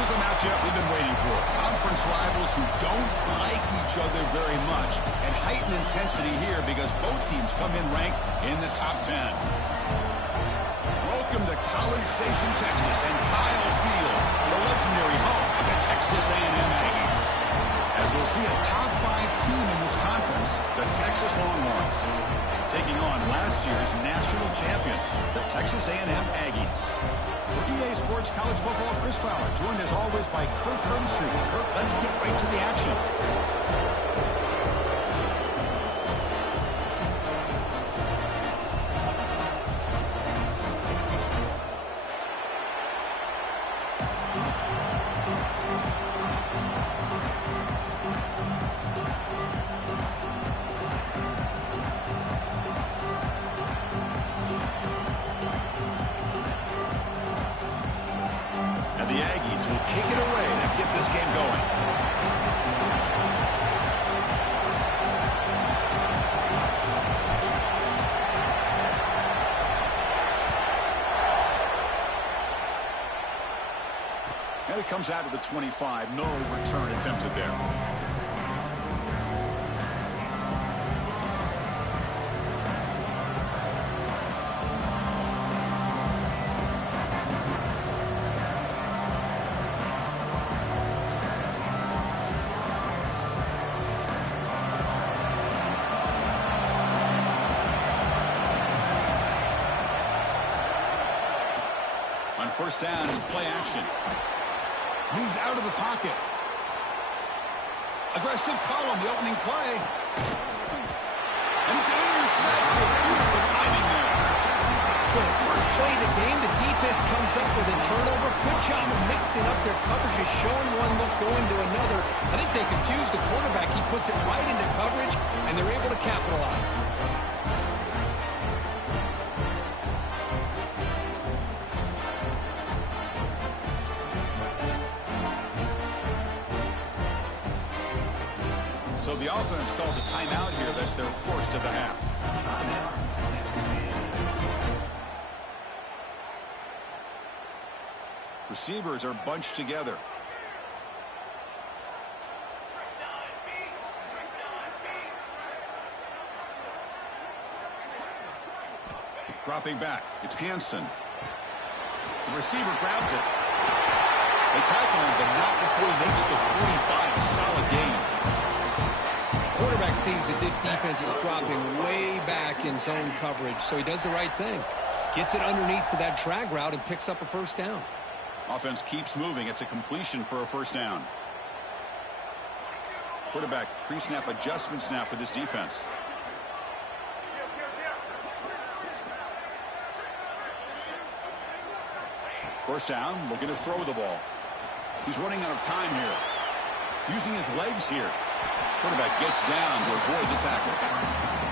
This is a matchup we've been waiting for. Conference rivals who don't like each other very much, and heightened intensity here because both teams come in ranked in the top 10. Welcome to College Station, Texas, and Kyle Field, the legendary home of the Texas A&M Aggies. As we'll see a top 5 team in this conference, the Texas Longhorns, taking on last year's national champions, the Texas A&M Aggies. For EA Sports College Football, Chris Fowler, joined as always by Kirk Herbstreit. Kirk, let's get right to the action. The Aggies will kick it away to get this game going. And it comes out of the 25. No return attempted there. On first down, play action. Moves out of the pocket. Aggressive call on the opening play. And it's intercepted. Beautiful timing there. For the first play of the game, the defense comes up with a turnover. Good job of mixing up their coverages, showing one look, going to another. I think they confused the quarterback. He puts it right into coverage, and they're able to capitalize. So the offense calls a timeout here. That's their first of the half. Receivers are bunched together. Dropping back. It's Hansen. The receiver grabs it. They tackle him, but not before he makes the 45. A solid gain. Quarterback sees that this defense is dropping way back in zone coverage, so he does the right thing. Gets it underneath to that drag route and picks up a first down. Offense keeps moving. It's a completion for a first down. Quarterback pre-snap adjustments now for this defense. First down, looking to throw the ball. He's running out of time here. Using his legs here. Quarterback gets down to avoid the tackle.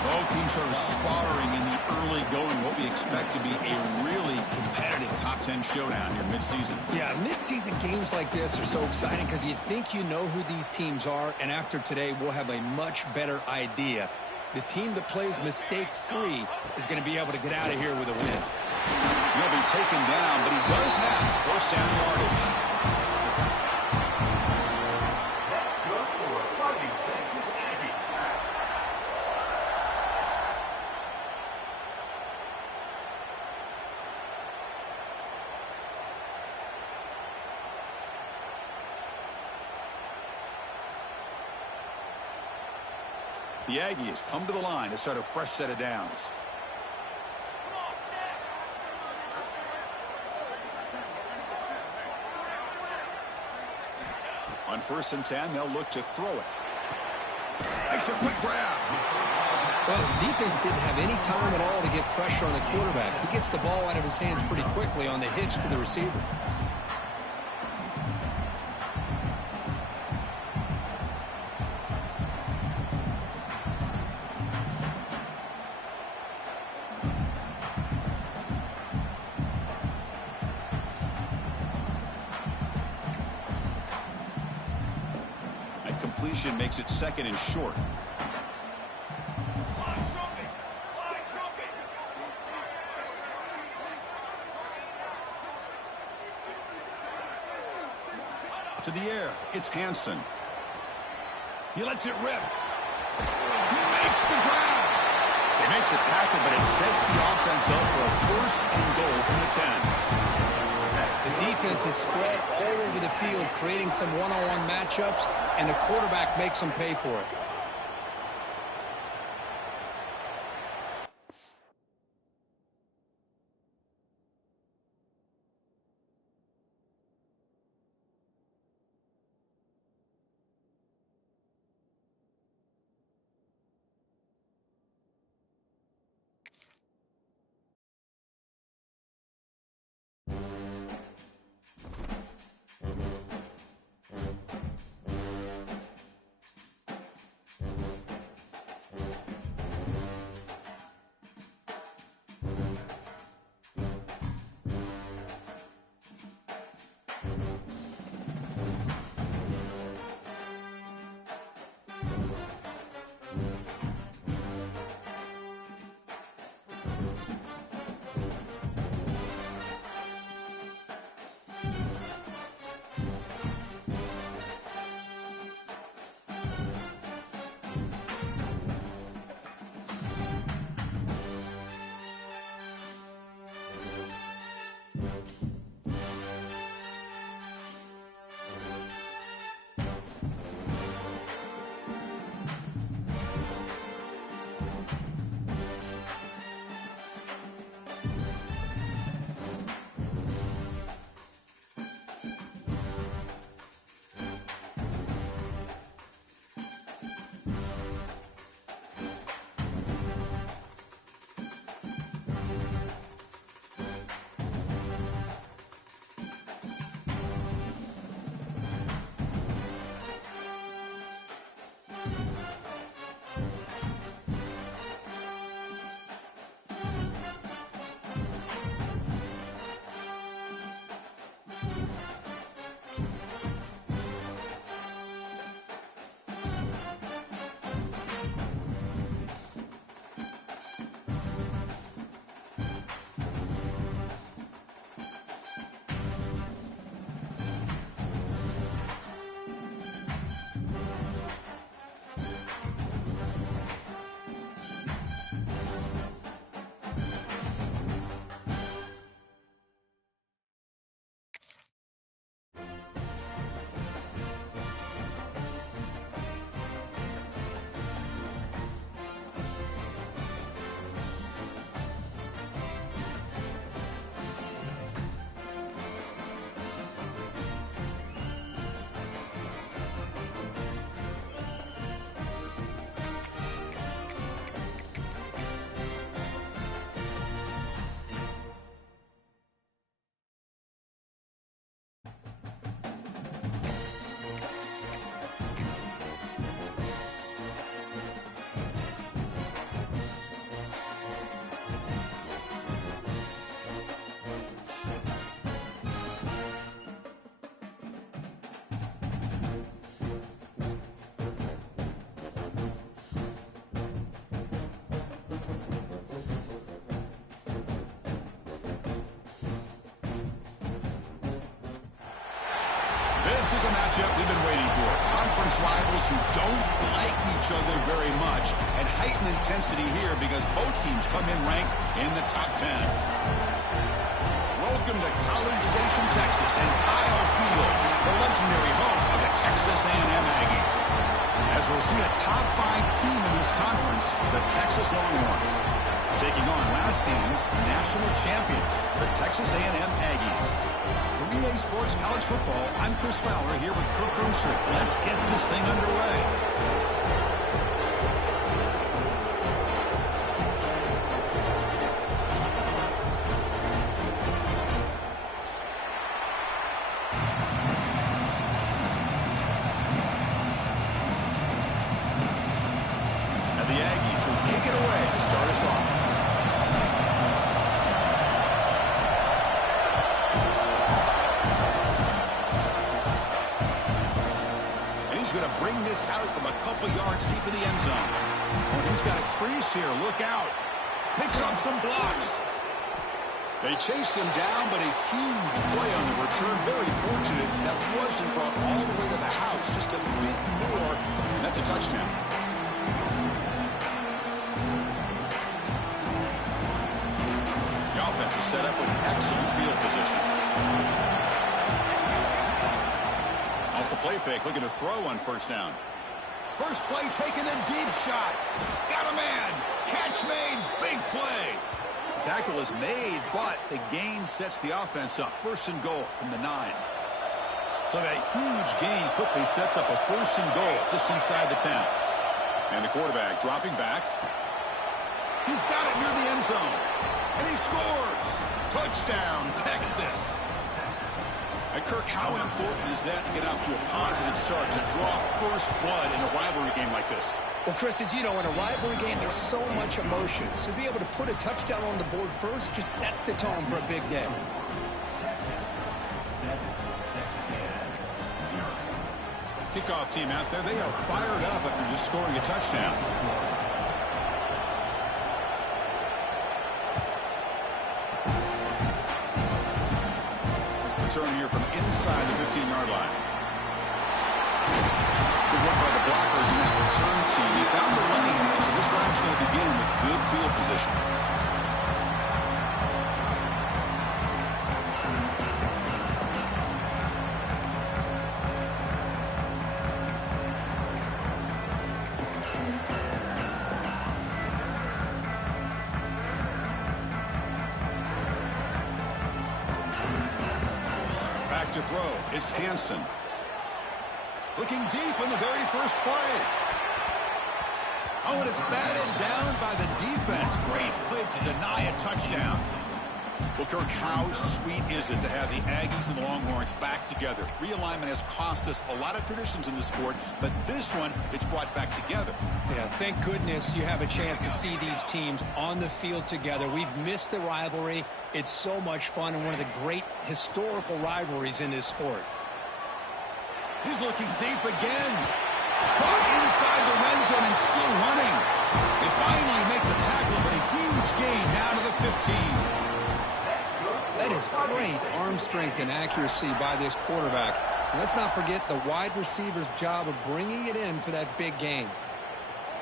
Both teams sort of sparring in the early going. What we expect to be a really competitive top 10 showdown here midseason. Yeah, midseason games like this are so exciting because you think you know who these teams are, and after today we'll have a much better idea. The team that plays mistake-free is going to be able to get out of here with a win. He'll be taken down, but he does have first down yardage. The Aggies come to the line to start a fresh set of downs. On first and 10, they'll look to throw it. Makes a quick grab. Well, the defense didn't have any time at all to get pressure on the quarterback. He gets the ball out of his hands pretty quickly on the hitch to the receiver. Completion makes it second and short. To the air, it's Hansen. He lets it rip. He makes the grab. They make the tackle, but it sets the offense up for a first and goal from the 10. The defense is spread all over the field, creating some one-on-one matchups, and the quarterback makes them pay for it. This is a matchup we've been waiting for. Conference rivals who don't like each other very much, and heightened intensity here because both teams come in ranked in the top 10. Welcome to College Station, Texas, and Kyle Field, the legendary home of the Texas A&M Aggies. As we'll see a top 5 team in this conference, the Texas Longhorns, taking on last season's national champions, the Texas A&M Aggies. For EA Sports College Football, I'm Chris Fowler here with Kirk Herbstreit. Let's get this thing underway. Here, look out. Picks up some blocks. They chased him down, but a huge play on the return. Very fortunate that wasn't brought all the way to the house. Just a bit more, and that's a touchdown. The offense is set up with excellent field position. Off the play fake, looking to throw on first down. First play taken, a deep shot. Got a man. Catch made. Big play. Tackle is made, but the gain sets the offense up. First and goal from the 9. So that huge gain quickly sets up a first and goal just inside the 10. And the quarterback dropping back. He's got it near the end zone. And he scores. Touchdown, Texas. And Kirk, how important is that to get off to a positive start to draw first blood in a rivalry game like this? Well, Chris, as you know, in a rivalry game, there's so much emotion. So to be able to put a touchdown on the board first just sets the tone for a big day. Kickoff team out there, they are fired up after just scoring a touchdown. Return here from inside the 15-yard line. Good work by the blockers in that return team. He found the lane, so this drive's going to begin with good field position. Back to throw. It's Hansen. Looking deep in the very first play. Oh, and it's batted down by the defense. Great play to deny a touchdown. Well, Kirk, how sweet is it to have the Aggies and the Longhorns back together? Realignment has cost us a lot of traditions in the sport, but this one, it's brought back together. Yeah, thank goodness you have a chance to see these teams on the field together. We've missed the rivalry. It's so much fun and one of the great historical rivalries in this sport. He's looking deep again. Caught inside the red zone and still running. They finally make the tackle, but a huge gain down to the 15. That is great arm strength and accuracy by this quarterback. And let's not forget the wide receiver's job of bringing it in for that big gain.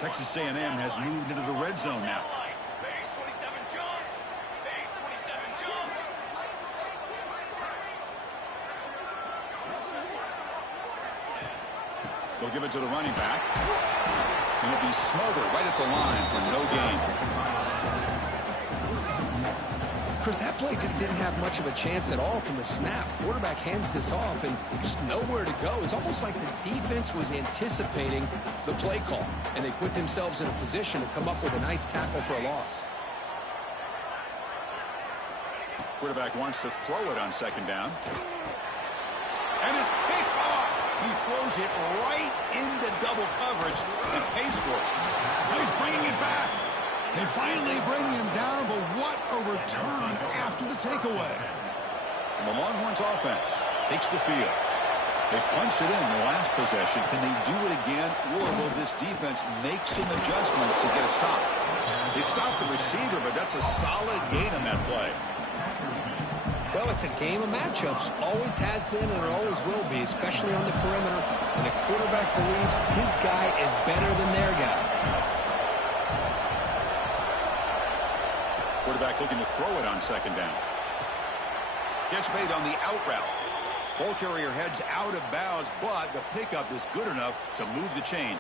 Texas A&M has moved into the red zone now. They'll give it to the running back. And it'll be smothered right at the line for no gain. Chris, that play just didn't have much of a chance at all from the snap. Quarterback hands this off and just nowhere to go. It's almost like the defense was anticipating the play call, and they put themselves in a position to come up with a nice tackle for a loss. Quarterback wants to throw it on second down. And it's picked off. He throws it right into double coverage and pays for it. Now he's bringing it back. They finally bring him down, but what a return after the takeaway. And the Longhorns offense takes the field. They punched it in the last possession. Can they do it again, or will this defense make some adjustments to get a stop? They stopped the receiver, but that's a solid gain on that play. Well, it's a game of matchups. Always has been and it always will be, especially on the perimeter. And the quarterback believes his guy is better than their guy. Quarterback looking to throw it on second down. Catch made on the out route. Ball carrier heads out of bounds, but the pickup is good enough to move the chain.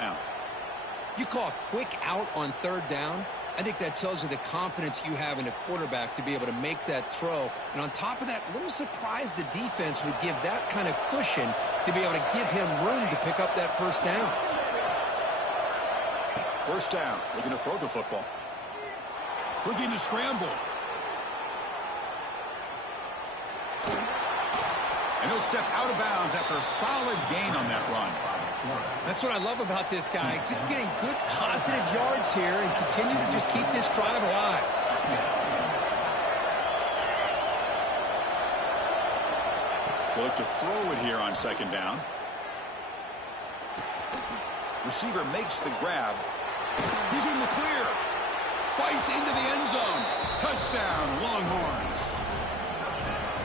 Now, You call a quick out on third down. I think that tells you the confidence you have in a quarterback to be able to make that throw. And on top of that, a little surprised the defense would give that kind of cushion to be able to give him room to pick up that first down. First down. Looking to throw the football. Looking to scramble. And he'll step out of bounds after a solid gain on that run. That's what I love about this guy. Just getting good positive yards here and continue to just keep this drive alive. They'll look to throw it here on second down. Receiver makes the grab. He's in the clear. Fights into the end zone. Touchdown, Longhorns.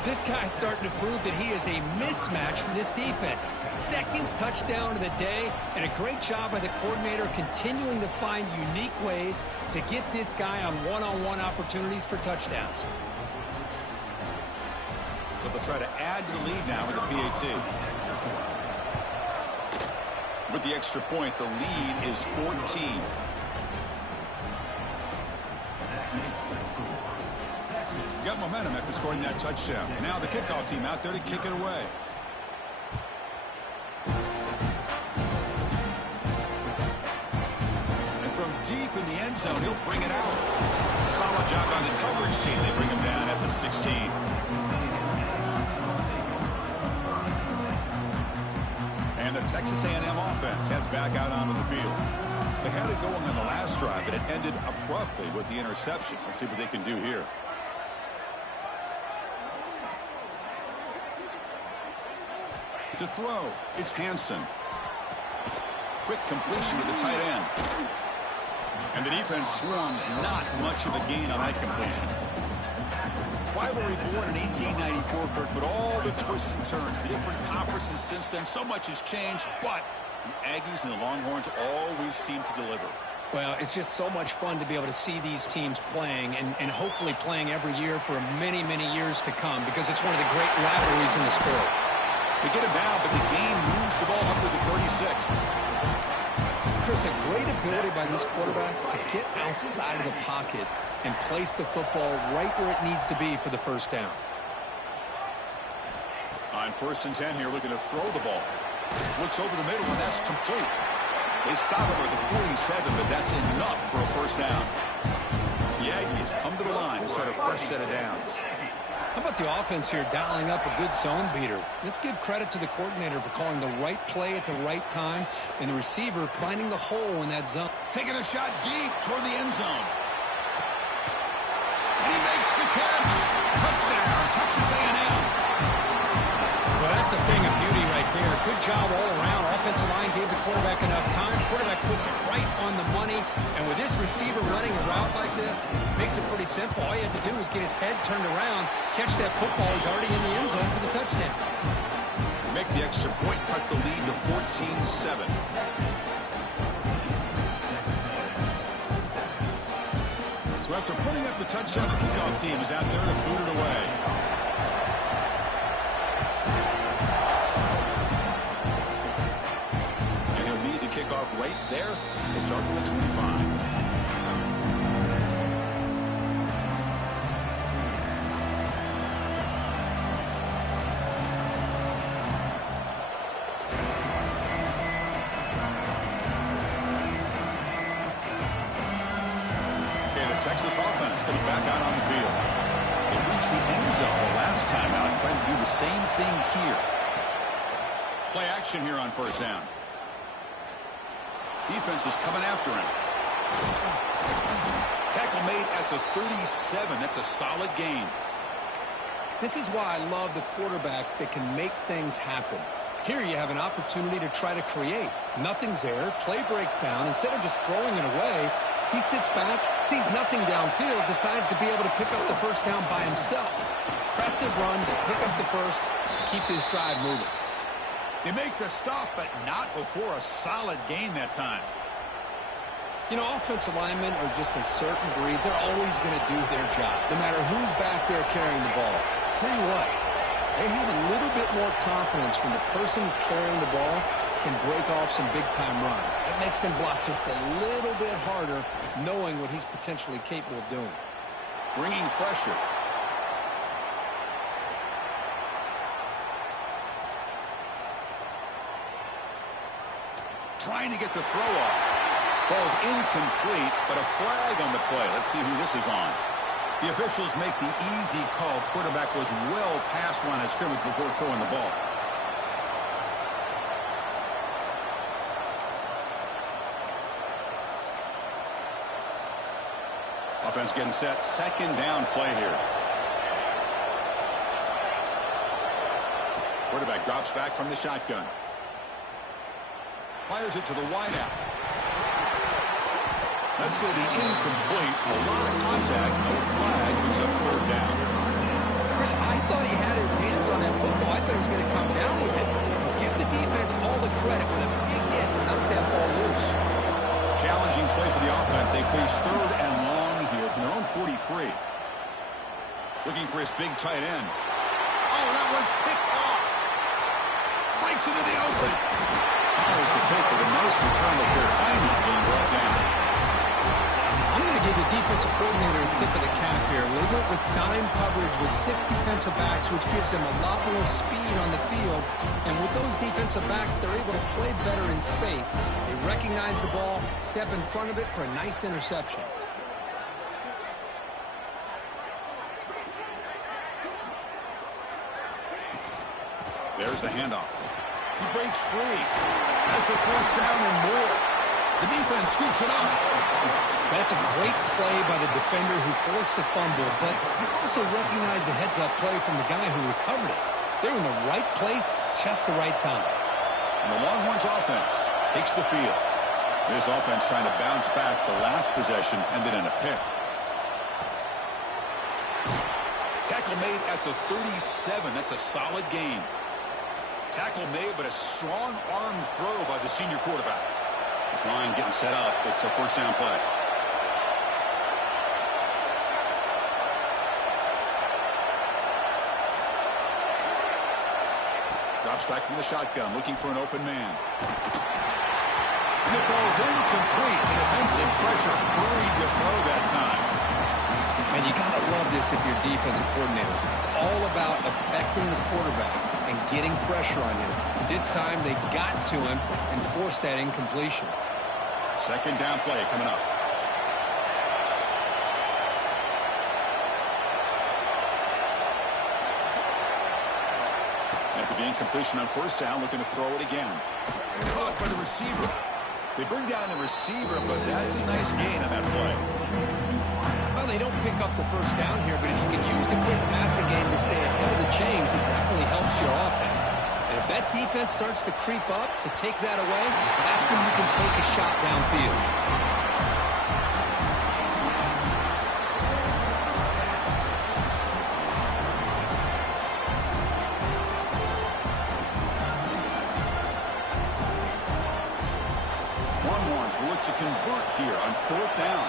This guy's starting to prove that he is a mismatch for this defense. Second touchdown of the day, and a great job by the coordinator continuing to find unique ways to get this guy on one-on-one opportunities for touchdowns. So they'll try to add to the lead now with the PAT. With the extra point, the lead is 14. Got momentum after scoring that touchdown. Now the kickoff team out there to kick it away. And from deep in the end zone, he'll bring it out. Solid job by the coverage team. They bring him down at the 16. And the Texas A&M offense heads back out onto the field. They had it going on the last drive, but it ended abruptly with the interception. Let's see what they can do here. To throw, it's Hansen. Quick completion to the tight end. And the defense swarms, not much of a gain on that completion. Rivalry born in 1894, Kirk, but all the twists and turns, the different conferences since then, so much has changed, but the Aggies and the Longhorns always seem to deliver. Well, it's just so much fun to be able to see these teams playing and hopefully playing every year for many, many years to come, because it's one of the great rivalries in the sport. They get him down, but the game moves the ball up to the 36. Chris, a great ability by this quarterback to get outside of the pocket and place the football right where it needs to be for the first down. On 1st and 10 here, looking to throw the ball. Looks over the middle, and that's complete. They stop him at the 47, but that's enough for a first down. The Aggies come to the line to start a fresh set of downs. How about the offense here dialing up a good zone beater? Let's give credit to the coordinator for calling the right play at the right time and the receiver finding the hole in that zone. Taking a shot deep toward the end zone. And he makes the catch. Touchdown, Texas A&M. Well, that's a thing of beauty right there. Good job all around. Offensive line gave the quarterback enough time. Quarterback puts it right on the money. And with this receiver running a route like this, makes it pretty simple. All you have to do is get his head turned around, catch that football. He's already in the end zone for the touchdown. Make the extra point, cut the lead to 14-7. So after putting up the touchdown, the kickoff team is out there to boot it away. Kickoff right there. We'll start with the 25. Okay, the Texas offense comes back out on the field. They reached the end zone the last time out. Trying to do the same thing here. Play action here on first down. Defense is coming after him. Tackle made at the 37. That's a solid gain. This is why I love the quarterbacks that can make things happen. Here you have an opportunity to try to create. Nothing's there. Play breaks down. Instead of just throwing it away, he sits back, sees nothing downfield, decides to be able to pick up the first down by himself. Impressive run to pick up the first, keep this drive moving. They make the stop, but not before a solid gain that time. You know, offensive linemen are just a certain breed. They're always going to do their job, no matter who's back there carrying the ball. I'll tell you what, they have a little bit more confidence when the person that's carrying the ball can break off some big-time runs. That makes them block just a little bit harder, knowing what he's potentially capable of doing. Bringing pressure. Trying to get the throw off. Falls incomplete, but a flag on the play. Let's see who this is on. The officials make the easy call. Quarterback was well past line of scrimmage before throwing the ball. Offense getting set. Second down play here. Quarterback drops back from the shotgun. Fires it to the wideout. That's going to be incomplete. A lot of contact. No flag. Brings up third down. Chris, I thought he had his hands on that football. I thought he was going to come down with it. But give the defense all the credit with a big hit to knock that ball loose. Challenging play for the offense. They face third and long here from their own 43. Looking for his big tight end. Oh, that one's picked off. Breaks into the open. Follows the pick with a nice return before finally being brought down. I'm going to give the defensive coordinator a tip of the cap here. They went with dime coverage with 6 defensive backs, which gives them a lot more speed on the field. And with those defensive backs, they're able to play better in space. They recognize the ball, step in front of it for a nice interception. There's the handoff. He breaks free. Has the first down and more. The defense scoops it up. That's a great play by the defender who forced the fumble, but let's also recognize the heads-up play from the guy who recovered it. They're in the right place, just the right time. And the Longhorns offense takes the field. This offense trying to bounce back. The last possession ended in a pick. Tackle made at the 37. That's a solid gain. Tackle made, but a strong arm throw by the senior quarterback. This line getting set up. It's a first down play. Drops back from the shotgun, looking for an open man. And it falls incomplete. The defensive pressure hurried to throw that time. And you got to love this if you're a defensive coordinator. It's all about affecting the quarterback and getting pressure on him. This time they got to him and forced that incompletion. Second down play coming up. After the incompletion on first down, looking to throw it again. Caught by the receiver. They bring down the receiver, but that's a nice gain on that play. Well, they don't pick up the first down here, but if you can use the quick passing game to stay ahead of the chains, it definitely helps your offense. And if that defense starts to creep up to take that away, that's when you can take a shot downfield. Longhorns will look to convert here on fourth down.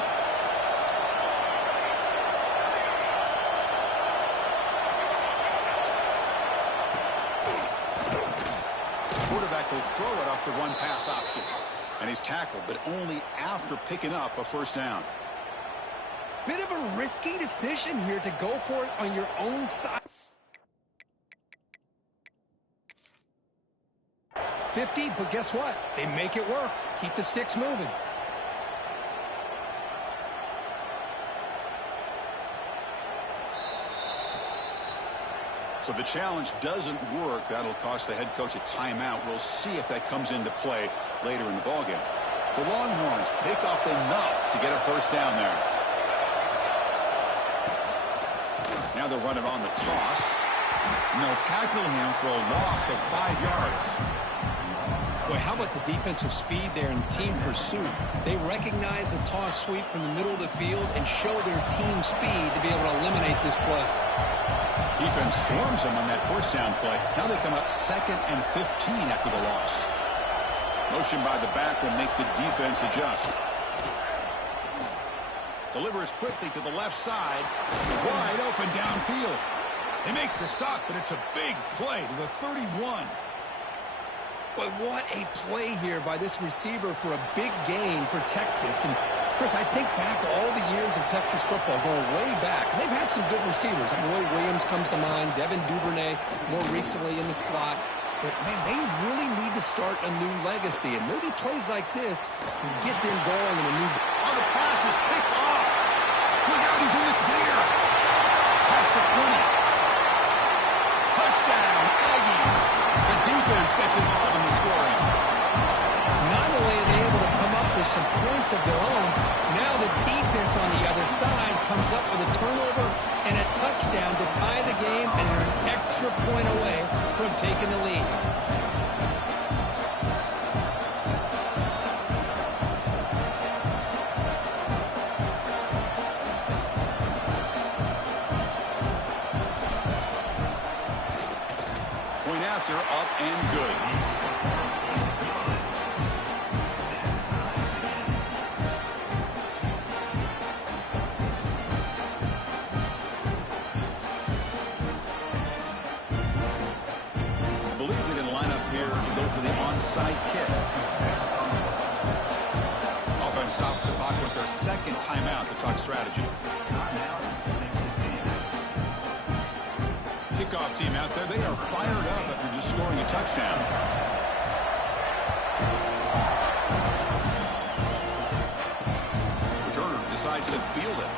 Quarterback will throw it off the run pass option. And he's tackled, but only after picking up a first down. Bit of a risky decision here to go for it on your own side. 50, but guess what? They make it work. Keep the sticks moving. So the challenge doesn't work. That'll cost the head coach a timeout. We'll see if that comes into play later in the ballgame. The Longhorns pick up enough to get a first down there. Now they'll run it on the toss. And they'll tackle him for a loss of 5 yards. Boy, how about the defensive speed there in team pursuit? They recognize the toss sweep from the middle of the field and show their team speed to be able to eliminate this play. Defense swarms them on that first down play. Now they come up 2nd and 15 after the loss. Motion by the back will make the defense adjust. Delivers quickly to the left side. Wide open downfield. They make the stop, but it's a big play to the 31. Boy, what a play here by this receiver for a big gain for Texas. And Chris, I think back all the years of Texas football, going way back. They've had some good receivers. Roy Williams comes to mind, Devin Duvernay more recently in the slot. But, man, they really need to start a new legacy. And maybe plays like this can get them going in a new... Oh, the pass is picked off. Look out, he's in the clear. Past the 20. Touchdown, Aggies. The defense gets involved in the scoring. Not only are they able to come up with some points of their own, now the defense on the other side comes up with a turnover and a touchdown to tie the game, and they're an extra point away from taking the lead. Point after, up and good. Side kick. Offense stops the clock with their second timeout to talk strategy. Kickoff team out there. They are fired up after just scoring a touchdown. Returner decides to field it.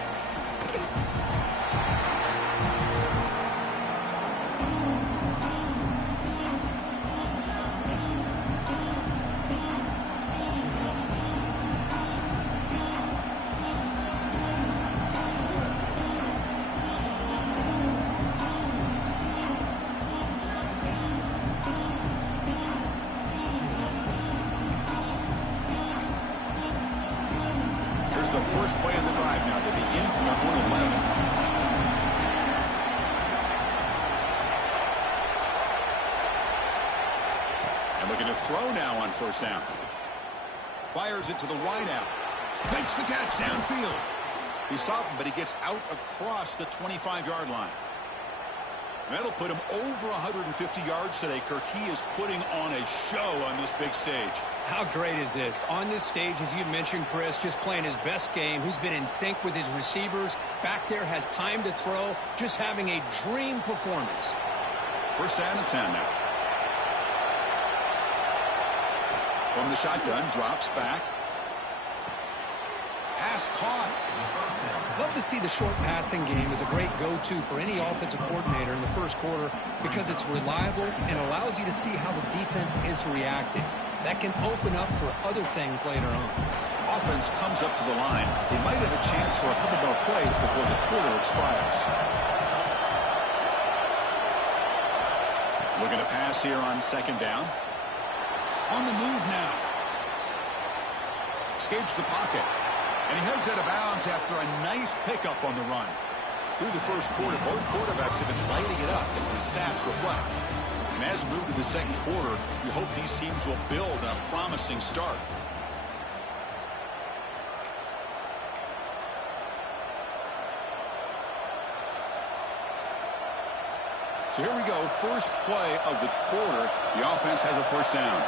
The first play of the drive now. They begin from their own 11. And looking to throw now on first down. Fires it to the wideout. Makes the catch downfield. He's stopped, but he gets out across the 25-yard line. That'll put him over 150 yards today, Kirk. He is putting on a show on this big stage. How great is this? On this stage, as you mentioned, Chris, just playing his best game. He's been in sync with his receivers. Back there, has time to throw. Just having a dream performance. First down and 10 now. From the shotgun, drops back. Pass caught. Love to see the short passing game as a great go-to for any offensive coordinator in the first quarter because it's reliable and allows you to see how the defense is reacting. That can open up for other things later on. Offense comes up to the line. They might have a chance for a couple more plays before the quarter expires. Looking to pass here on second down. On the move now. Escapes the pocket. And he heads out of bounds after a nice pickup on the run. Through the first quarter, both quarterbacks have been lighting it up as the stats reflect. And as we move to the second quarter, we hope these teams will build on a promising start. So here we go, first play of the quarter. The offense has a first down.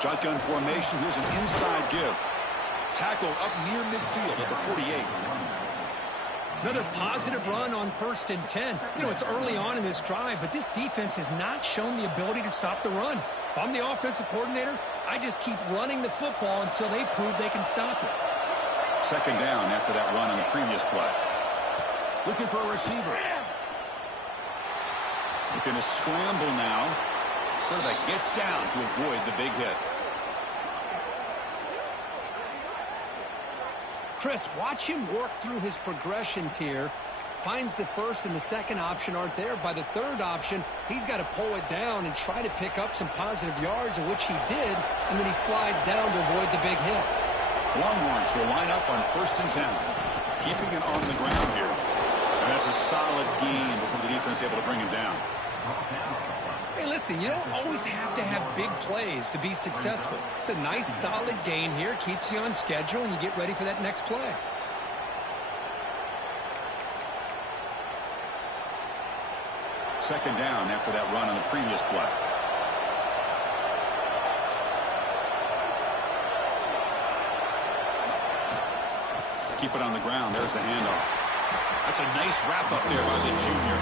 Shotgun formation. Here's an inside give. Tackle up near midfield at the 48. Another positive run on 1st and 10. You know, it's early on in this drive, but this defense has not shown the ability to stop the run. If I'm the offensive coordinator, I just keep running the football until they prove they can stop it. Second down after that run on the previous play. Looking for a receiver. Looking to scramble now. Quarterback gets down to avoid the big hit. Chris, watch him work through his progressions here. Finds the first and the second option aren't there. By the third option, he's got to pull it down and try to pick up some positive yards, of which he did, and then he slides down to avoid the big hit. Longhorns will line up on 1st and 10. Keeping it on the ground here. And that's a solid gain before the defense able to bring him down. Hey, listen, you don't always have to have big plays to be successful. It's a nice, solid gain here. Keeps you on schedule, and you get ready for that next play. Second down after that run on the previous play. Keep it on the ground. There's the handoff. That's a nice wrap-up there by the junior.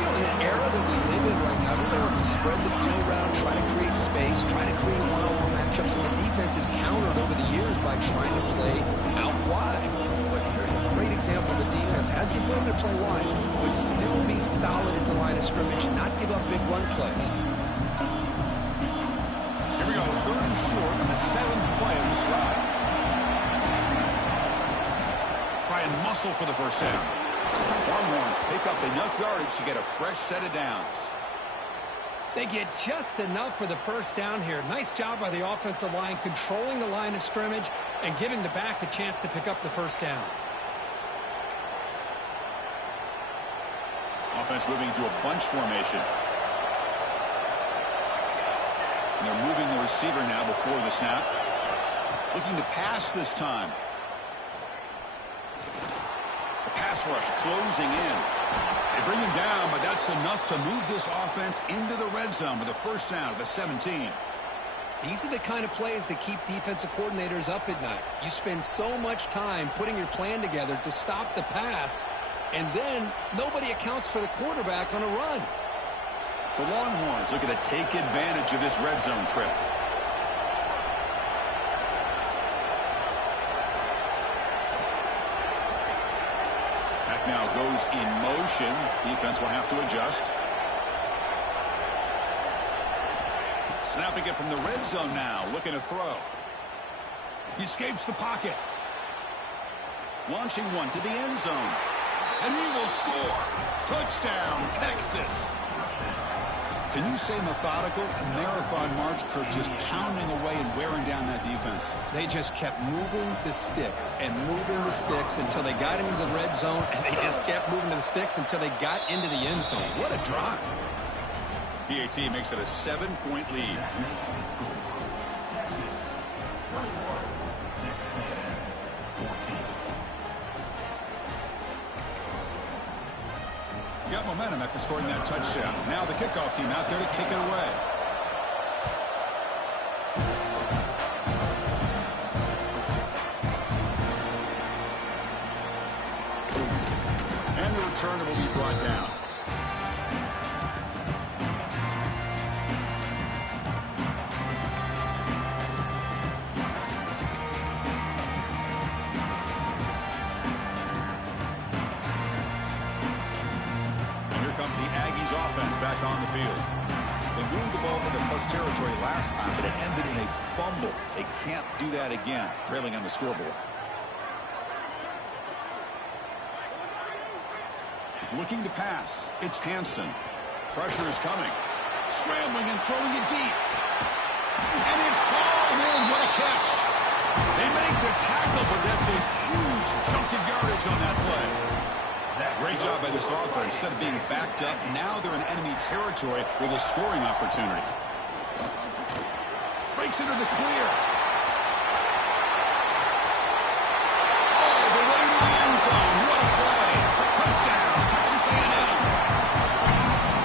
You know, in an era that we live in right now, everybody wants to spread the field around, try to create space, try to create one-on-one matchups, and the defense is countered over the years by trying to play out wide. But here's a great example. The defense has the ability to play wide, but still be solid at the line of scrimmage, not give up big run plays. Here we go, 3rd and short on the 7th play of this drive. Try and muscle for the first down. Longhorns pick up enough yardage to get a fresh set of downs. They get just enough for the first down here. Nice job by the offensive line, controlling the line of scrimmage and giving the back a chance to pick up the first down. Offense moving into a bunch formation. And they're moving the receiver now before the snap. Looking to pass this time. The pass rush closing in. They bring him down, but that's enough to move this offense into the red zone with a first down at the 17. These are the kind of plays that keep defensive coordinators up at night. You spend so much time putting your plan together to stop the pass, and then nobody accounts for the quarterback on a run. The Longhorns looking to take advantage of this red zone trip. Back now goes in motion. Defense will have to adjust. Snapping it from the red zone now, looking to throw. He escapes the pocket. Launching one to the end zone. And he will score. Touchdown, Texas. Can you say methodical? A marathon march, Kirk, just pounding away and wearing down that defense. They just kept moving the sticks and moving the sticks until they got into the red zone, and they just kept moving the sticks until they got into the end zone. What a drive. PAT makes it a 7-point lead. Got momentum after scoring that touchdown. Now the kickoff team out there to kick it away. And the returner will be brought down. Offense back on the field. They moved the ball into plus territory last time, but it ended in a fumble. They can't do that again, trailing on the scoreboard. Looking to pass. It's Hansen. Pressure is coming. Scrambling and throwing it deep. And it's hauled in. What a catch. They make the tackle, but that's a huge chunk of yardage on that play. Great job by this offense. Instead of being backed up, now they're in enemy territory with a scoring opportunity. Breaks into the clear. Oh, the way to the end zone. What a play. Touchdown, Texas A&M.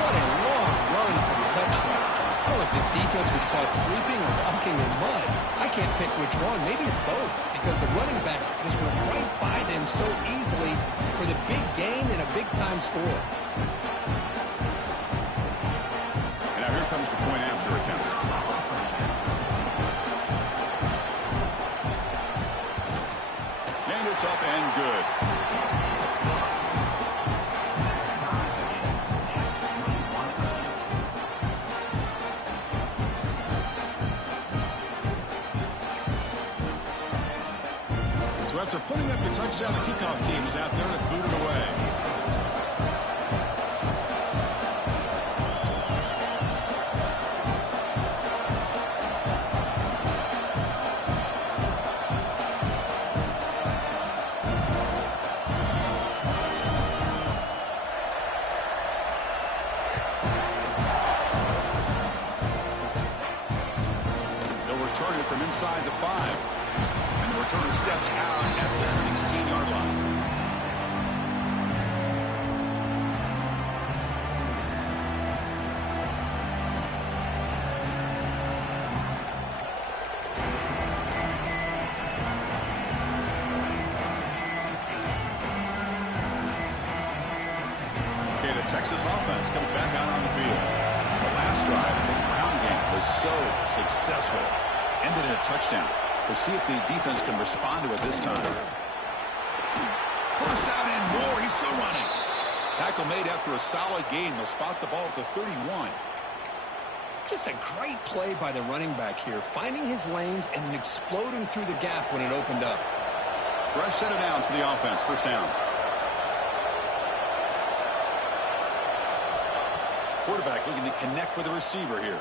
What a long run for the touchdown. Oh, if this defense was caught sleeping or walking in mud, I can't pick which one. Maybe it's both, because the running back just went right by them so easily for the big gain and a big-time score. And now here comes the point-after attempt. And it's up and good. So after putting up the touchdown, the kickoff team is out there to boot it away. They'll return it from inside the 5. And the returner steps out at the 16-yard line. offense comes back out on the field. The last drive, the ground game was so successful. Ended in a touchdown. We'll see if the defense can respond to it this time. First down and more. He's still running. Tackle made after a solid gain. They'll spot the ball at the 31. Just a great play by the running back here, finding his lanes and then exploding through the gap when it opened up. Fresh set of downs for the offense. First down. Quarterback looking to connect with the receiver here.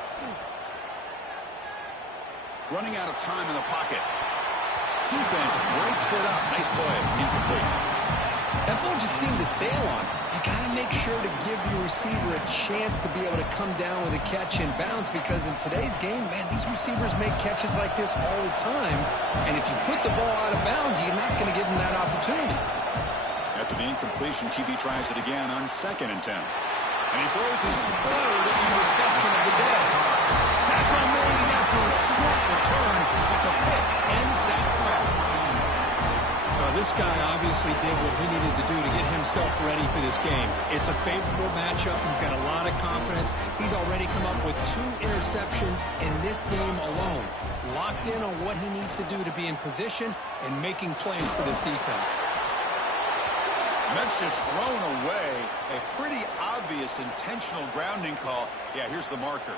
Running out of time in the pocket. Defense breaks it up. Nice play. Incomplete. That ball just seemed to sail on him. You got to make sure to give your receiver a chance to be able to come down with a catch and bounce, because in today's game, man, these receivers make catches like this all the time. And if you put the ball out of bounds, you're not going to give them that opportunity. After the incompletion, QB tries it again on 2nd and 10. And he throws his third interception of the day. Tackle made after a short return, but the pick ends that threat. This guy obviously did what he needed to do to get himself ready for this game. It's a favorable matchup. He's got a lot of confidence. He's already come up with 2 interceptions in this game alone. Locked in on what he needs to do to be in position and making plays for this defense. And that's just thrown away. A pretty obvious intentional grounding call. Yeah, here's the marker.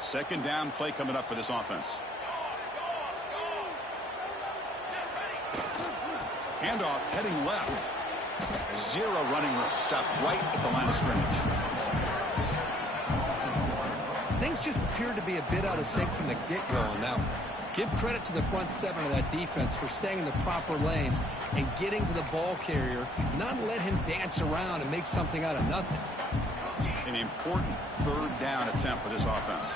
2nd down play coming up for this offense. Handoff heading left. 0 running room. Stopped right at the line of scrimmage. Things just appeared to be a bit out of sync from the get-go on that one. Give credit to the front 7 of that defense for staying in the proper lanes and getting to the ball carrier, not let him dance around and make something out of nothing. An important 3rd down attempt for this offense.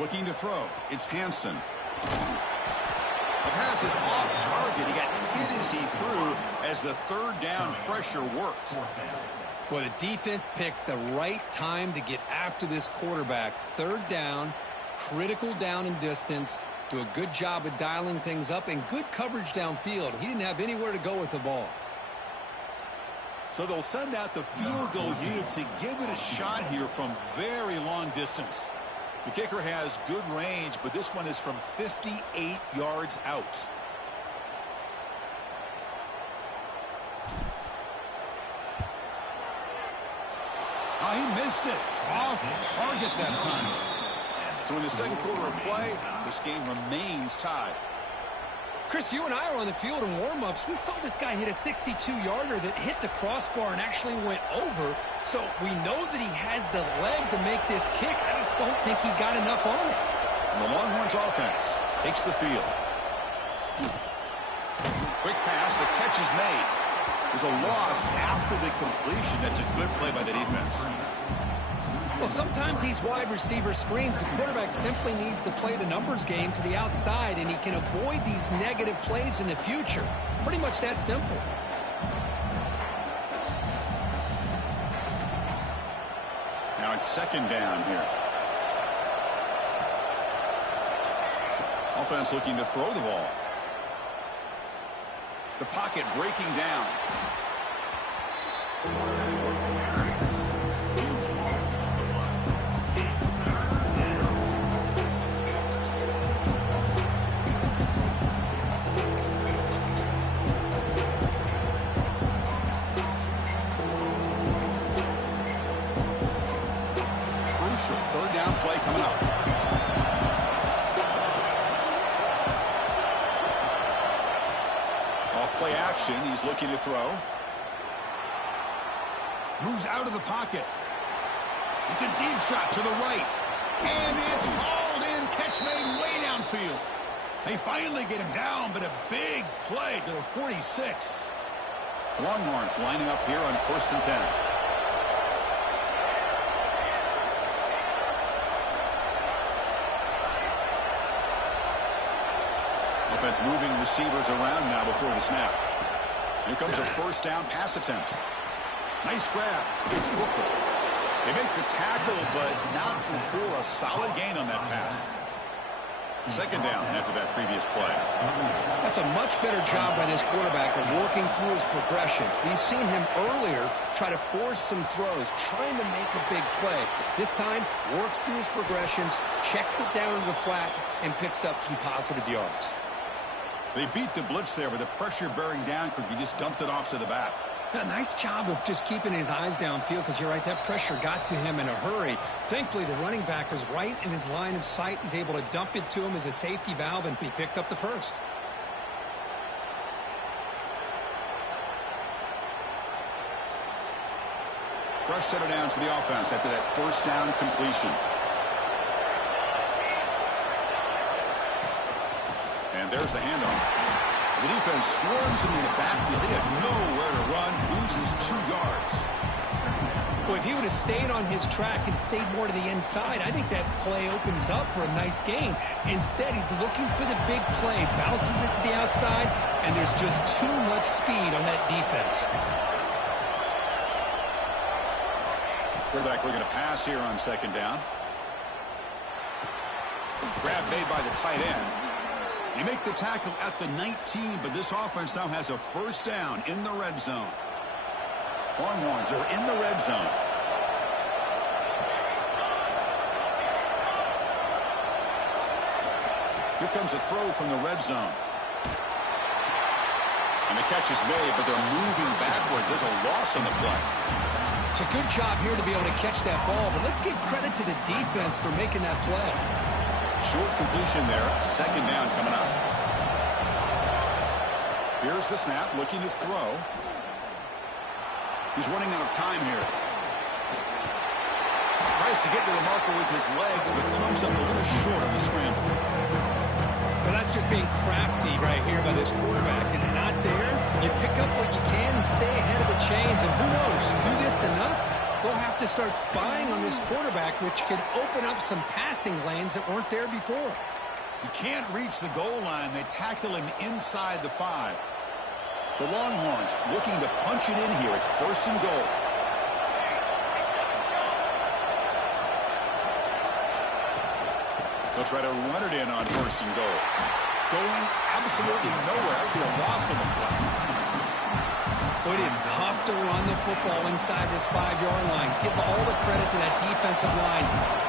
Looking to throw. It's Hansen. The pass is off target. He got hit as he threw as the 3rd down pressure worked. Well, the defense picks the right time to get after this quarterback. 3rd down, critical down and distance. Do a good job of dialing things up and good coverage downfield. He didn't have anywhere to go with the ball. So they'll send out the field goal unit to give it a shot here from very long distance. The kicker has good range, but this one is from 58 yards out. Oh, he missed it. Off target that time. So in the 2nd quarter of play, this game remains tied. Chris, you and I were on the field in warm-ups. We saw this guy hit a 62-yarder that hit the crossbar and actually went over. So we know that he has the leg to make this kick. I just don't think he got enough on it. And the Longhorns offense takes the field. Quick pass. The catch is made. There's a loss after the completion. That's a good play by the defense. Well, sometimes these wide receiver screens, the quarterback simply needs to play the numbers game to the outside, and he can avoid these negative plays in the future. Pretty much that simple. Now it's 2nd down here. Offense looking to throw the ball. The pocket breaking down. Crucial 3rd down play coming up. Off-play action. He's looking to throw. Moves out of the pocket. It's a deep shot to the right. And it's hauled in. Catch made way downfield. They finally get him down, but a big play to the 46. Longhorns lining up here on 1st and 10. Offense moving receivers around now before the snap. Here comes a first down pass attempt. Nice grab. It's Booker. They make the tackle, but not before a solid gain on that pass. Second down after that previous play. That's a much better job by this quarterback of working through his progressions. We've seen him earlier try to force some throws, trying to make a big play. This time, works through his progressions, checks it down to the flat, and picks up some positive yards. They beat the blitz there with the pressure bearing down. He just dumped it off to the back. A nice job of just keeping his eyes downfield, because you're right, that pressure got to him in a hurry. Thankfully, the running back is right in his line of sight. He's able to dump it to him as a safety valve, and he picked up the first. Fresh set of downs for the offense after that first down completion. And there's the handoff. The defense swarms him in the backfield. He had nowhere to run, loses 2 yards. Well, if he would have stayed on his track and stayed more to the inside, I think that play opens up for a nice gain. Instead, he's looking for the big play, bounces it to the outside, and there's just too much speed on that defense. Quarterback looking to pass here on second down. Grab made by the tight end. You make the tackle at the 19, but this offense now has a first down in the red zone. Longhorns are in the red zone. Here comes a throw from the red zone. And the catch is made, but they're moving backwards. There's a loss on the play. It's a good job here to be able to catch that ball, but let's give credit to the defense for making that play. Short completion there. Second down coming up. Here's the snap, looking to throw. He's running out of time here. Tries to get to the marker with his legs, but comes up a little short on the scramble. But that's just being crafty right here by this quarterback. It's not there. You pick up what you can and stay ahead of the chains. And who knows, do this enough, they'll have to start spying on this quarterback, which could open up some passing lanes that weren't there before. You can't reach the goal line. They tackle him inside the 5. The Longhorns looking to punch it in here. It's first and goal. They'll try to run it in on first and goal. Going absolutely nowhere. It'll be a loss on the play. It is tough to run the football inside this 5-yard line. Give all the credit to that defensive line,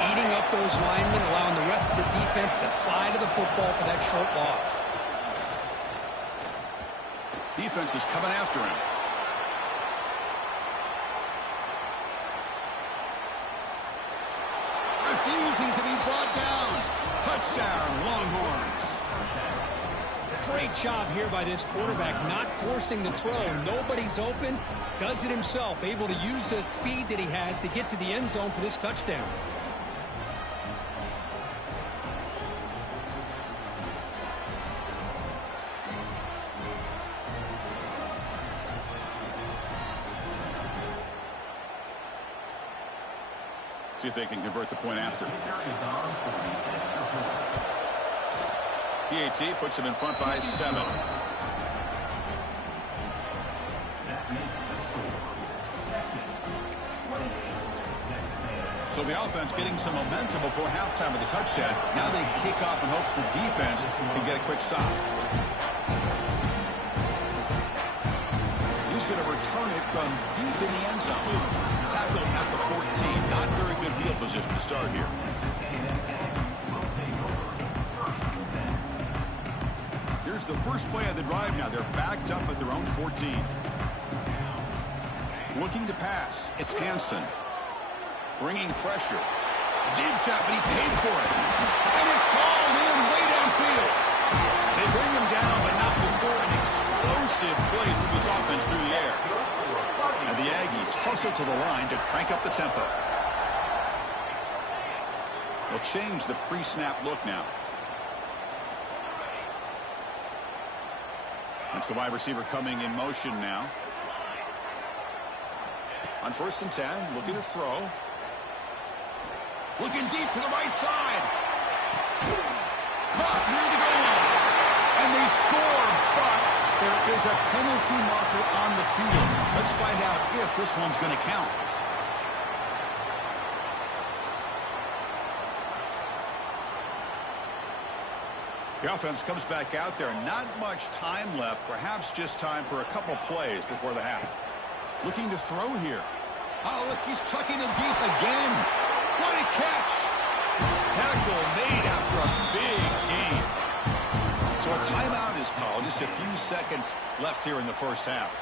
eating up those linemen, allowing the rest of the defense to fly to the football for that short loss. Defense is coming after him. Refusing to be brought down. Touchdown, Longhorns. Great job here by this quarterback, not forcing the throw. Nobody's open. Does it himself, able to use the speed that he has to get to the end zone for this touchdown. See if they can convert the point after. PAT puts them in front by 7. So the offense getting some momentum before halftime with the touchdown. Now they kick off in hopes the defense can get a quick stop. He's going to return it from deep in the end zone. Tackled at the 14. Not very good field position to start here. Here's the first play of the drive now. They're backed up at their own 14. Looking to pass. It's Hansen. Bringing pressure. Deep shot, but he paid for it. And it's hauled in way downfield. They bring him down, but not before an explosive play through this offense through the air. And the Aggies hustle to the line to crank up the tempo. They'll change the pre-snap look now. It's the wide receiver coming in motion now. On 1st and 10, looking to throw. Looking deep to the right side. Caught near the goal line. And they score, but There is a penalty marker on the field. Let's find out if this one's going to count. The offense comes back out there. Not much time left. Perhaps just time for a couple plays before the half. Looking to throw here. Oh, look, he's chucking it deep again. What a catch. Tackle made after a big gain. So a timeout is called. Just a few seconds left here in the first half.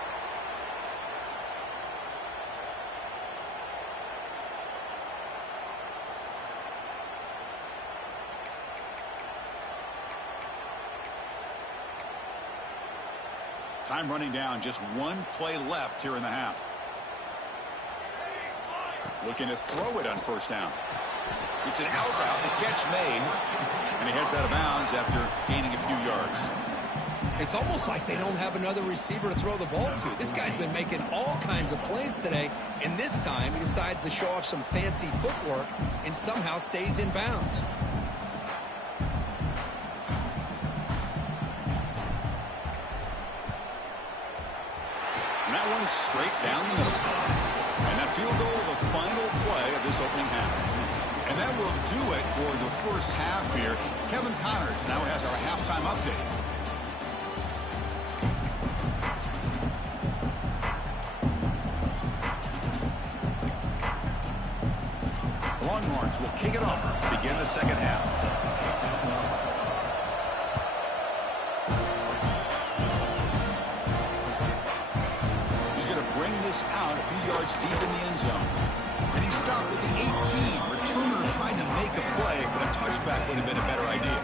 Time running down, just one play left here in the half. Looking to throw it on first down. It's an out route, the catch made, and he heads out of bounds after gaining a few yards. It's almost like they don't have another receiver to throw the ball to. This guy's been making all kinds of plays today, and this time he decides to show off some fancy footwork and somehow stays in bounds. And that one's straight down the middle. And that field goal, the final play of this opening half. And that will do it for the first half here. Kevin Connors now has our halftime update. The Longhorns will kick it off to begin the second half. Out a few yards deep in the end zone. And he stopped with the 18. Returner trying to make a play, but a touchback would have been a better idea.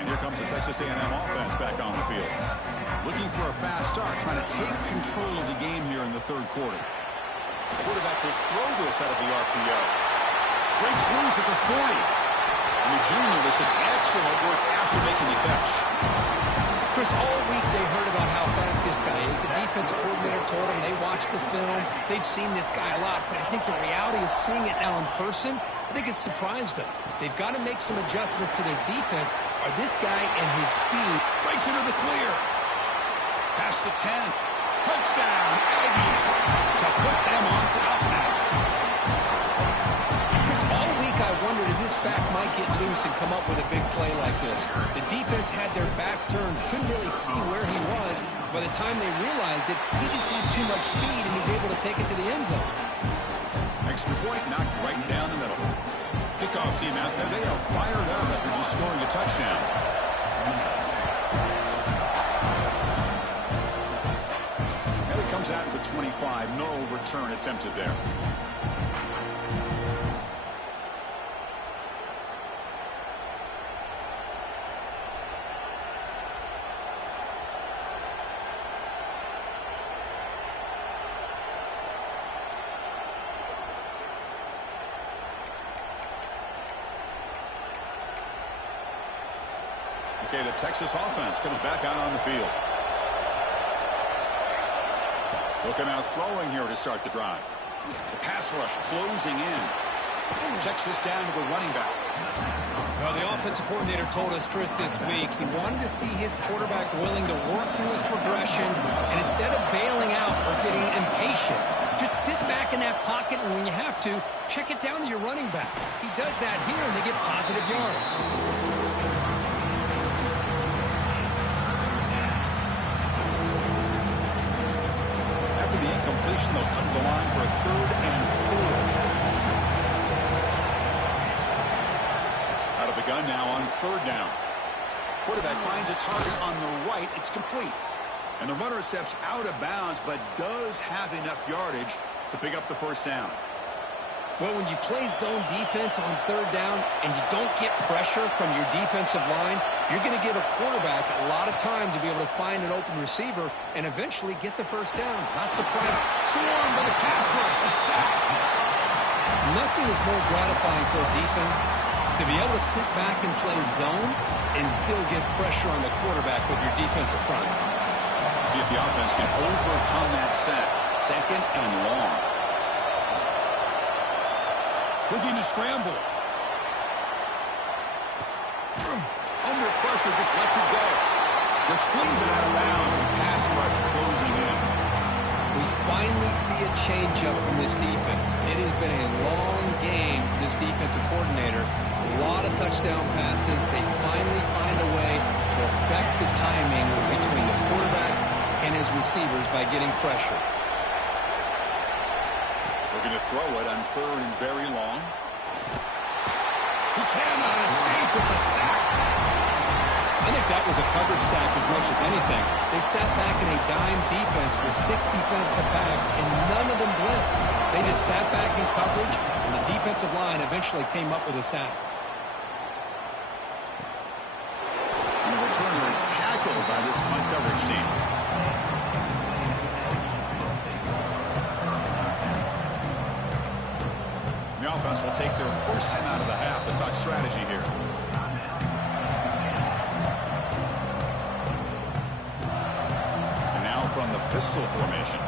And here comes the Texas A&M offense back on the field. Looking for a fast start, trying to take control of the game here in the third quarter. The quarterback will throw this out of the RPO. Breaks loose at the 40. And the junior with some excellent work after making the catch. Chris, all week they heard about how fast this guy is. The defensive coordinator told them they watched the film. They've seen this guy a lot, but I think the reality of seeing it now in person, I think it's surprised them. They've got to make some adjustments to their defense, or this guy and his speed breaks into the clear. Past the 10. Touchdown, Aggies, to put them on top now. All week I wondered if this back might get loose and come up with a big play like this. The defense had their back turned, couldn't really see where he was. By the time they realized it, he just had too much speed, and he's able to take it to the end zone. Extra point knocked right down the middle. Kickoff team out there, they are fired up after just scoring a touchdown. And it comes out to the 25. No return attempted there. Okay, the Texas offense comes back out on the field. Looking out throwing here to start the drive. The pass rush closing in. Checks this down to the running back. Well, the offensive coordinator told us, Chris, this week he wanted to see his quarterback willing to work through his progressions, and instead of bailing out or getting impatient, just sit back in that pocket, and when you have to, check it down to your running back. He does that here, and they get positive yards. They'll come to the line for a 3rd and 4. Out of the gun now on 3rd down. Quarterback finds a target on the right. It's complete. And the runner steps out of bounds, but does have enough yardage to pick up the first down. Well, when you play zone defense on 3rd down and you don't get pressure from your defensive line, you're going to give a quarterback a lot of time to be able to find an open receiver and eventually get the first down. Not surprised. Swarmed by the pass rush. The sack. Nothing is more gratifying for a defense to be able to sit back and play zone and still get pressure on the quarterback with your defensive front. See if the offense can overcome that sack. 2nd and long. Looking to scramble. pressure, just lets it go. Just flings it out of bounds with pass rush closing in. We finally see a change-up from this defense. It has been a long game for this defensive coordinator. A lot of touchdown passes. They finally find a way to affect the timing between the quarterback and his receivers by getting pressure. We're going to throw it on 3rd and very long. He cannot escape. It's a sack. I think that was a coverage sack as much as anything. They sat back in a dime defense with 6 defensive backs, and none of them blitzed. They just sat back in coverage, and the defensive line eventually came up with a sack. And the returner is tackled by this punt coverage team. The offense will take their first time out of the half. The talk strategy here. And now from the pistol formation.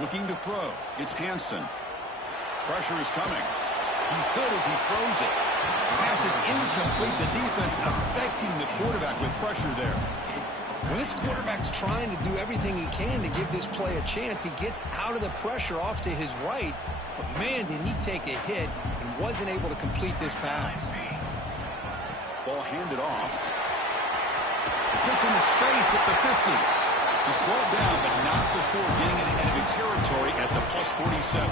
Looking to throw. It's Hansen. Pressure is coming. He's hit as he throws it. Pass is incomplete. The defense affecting the quarterback with pressure there. When this quarterback's trying to do everything he can to give this play a chance, he gets out of the pressure off to his right. But, man, did he take a hit and wasn't able to complete this pass. Ball handed off. Gets into space at the 50. He's brought down, but not before getting into enemy territory at the +47.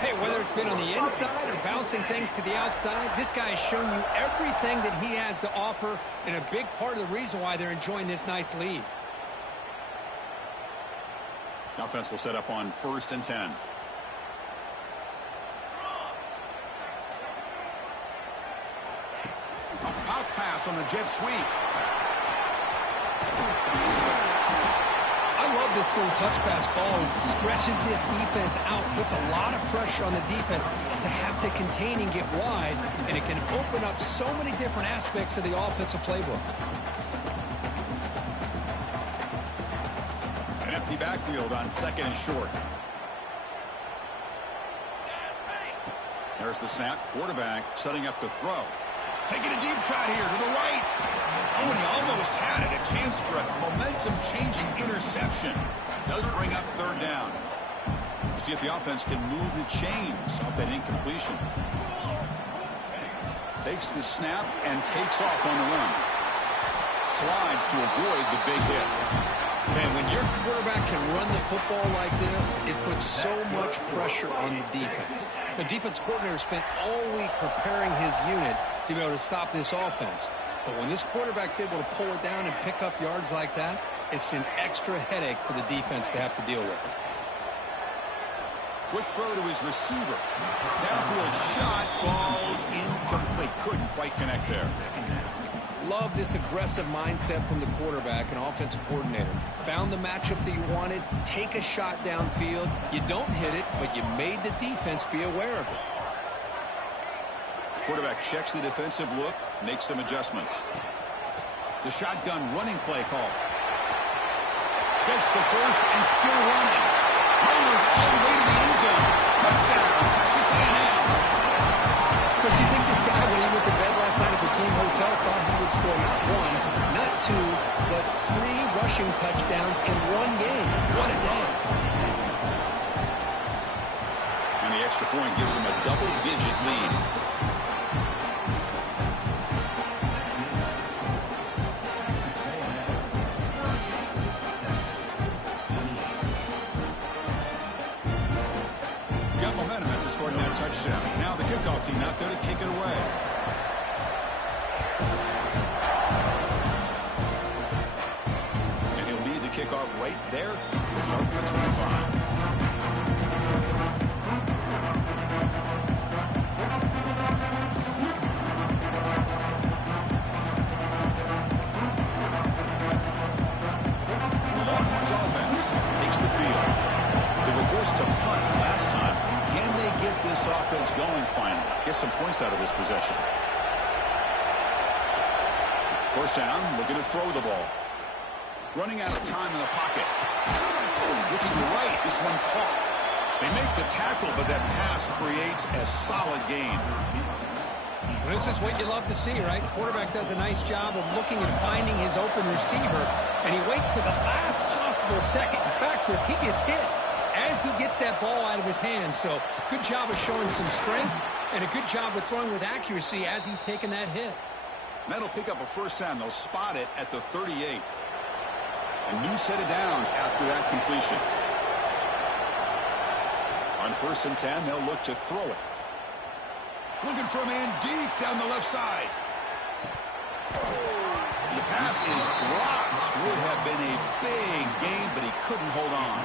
Hey, whether it's been on the inside or bouncing things to the outside, this guy has shown you everything that he has to offer, and a big part of the reason why they're enjoying this nice lead. The offense will set up on 1st and 10. A pop pass on the jet sweep. I love this through touch pass call. Stretches this defense out, puts a lot of pressure on the defense to have to contain and get wide, and it can open up so many different aspects of the offensive playbook. An empty backfield on 2nd and short. There's the snap. Quarterback setting up to throw. Taking a deep shot here to the right. Oh, and he almost had it. A chance for a momentum-changing interception. Does bring up 3rd down. We'll see if the offense can move the chains off that incompletion. Takes the snap and takes off on the run. Slides to avoid the big hit. Man, when your quarterback can run the football like this, it puts so much pressure on the defense. The defense coordinator spent all week preparing his unit to be able to stop this offense. But when this quarterback's able to pull it down and pick up yards like that, it's an extra headache for the defense to have to deal with. Quick throw to his receiver. Downfield shot falls incomplete. Couldn't quite connect there. Love this aggressive mindset from the quarterback and offensive coordinator. Found the matchup that you wanted, take a shot downfield. You don't hit it, but you made the defense be aware of it. Quarterback checks the defensive look, makes some adjustments. The shotgun running play call. Gets the first and still running. Mowers all the way to the end zone. Touchdown, Texas A&M. Of course, you think this guy, when he went to bed last night at the team hotel, thought he would score not 1, not 2, but 3 rushing touchdowns in 1 game. What a day. And the extra point gives them a double-digit lead. Got momentum after scoring that touchdown. Now the kickoff team out there to kick it away. And he'll lead the kickoff right there. We'll start with the 25. Longhorns offense takes the field. They were forced to punt last time. Can they get this offense going finally? Get some points out of this possession. First down, looking to throw the ball. Running out of time in the pocket. Looking right, this one caught. They make the tackle, but that pass creates a solid gain. This is what you love to see, right? Quarterback does a nice job of looking and finding his open receiver, and he waits to the last possible second. In fact, he gets hit as he gets that ball out of his hands. So good job of showing some strength and a good job of throwing with accuracy as he's taking that hit. That'll pick up a first down. They'll spot it at the 38. A new set of downs after that completion. On 1st and 10, they'll look to throw it. Looking for a man deep down the left side. The pass is dropped. Would have been a big gain, but he couldn't hold on.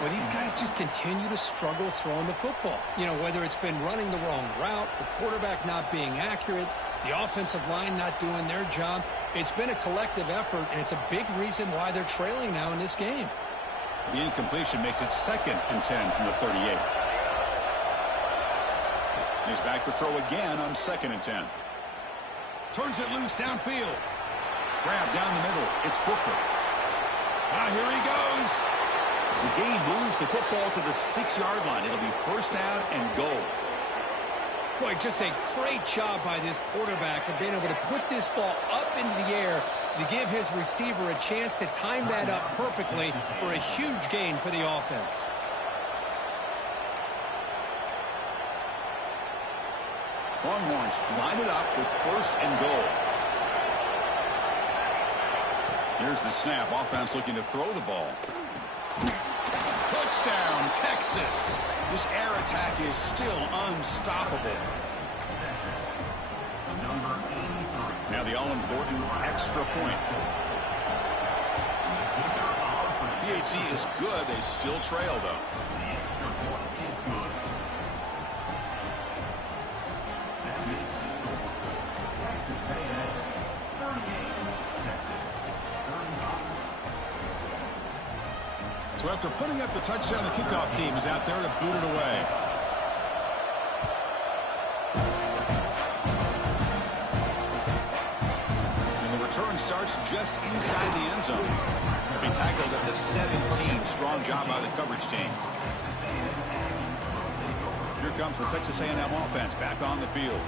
Well, these guys just continue to struggle throwing the football. You know, whether it's been running the wrong route, the quarterback not being accurate, the offensive line not doing their job. It's been a collective effort, and it's a big reason why they're trailing now in this game. The incompletion makes it 2nd and 10 from the 38. He's back to throw again on 2nd and 10. Turns it loose downfield. Grab down the middle. It's Booker. Now here he goes. The gain moves the football to the 6-yard line. It'll be 1st down and goal. Boy, just a great job by this quarterback of being able to put this ball up into the air to give his receiver a chance to time that up perfectly for a huge gain for the offense. Longhorns line it up with 1st and goal. Here's the snap. Offense looking to throw the ball. Touchdown, Texas. This air attack is still unstoppable. Now the all-important extra point. BHC is good. They still trail, though. So after putting up the touchdown, the kickoff team is out there to boot it away. And the return starts just inside the end zone. Be tackled at the 17. Strong job by the coverage team. Here comes the Texas A&M offense back on the field.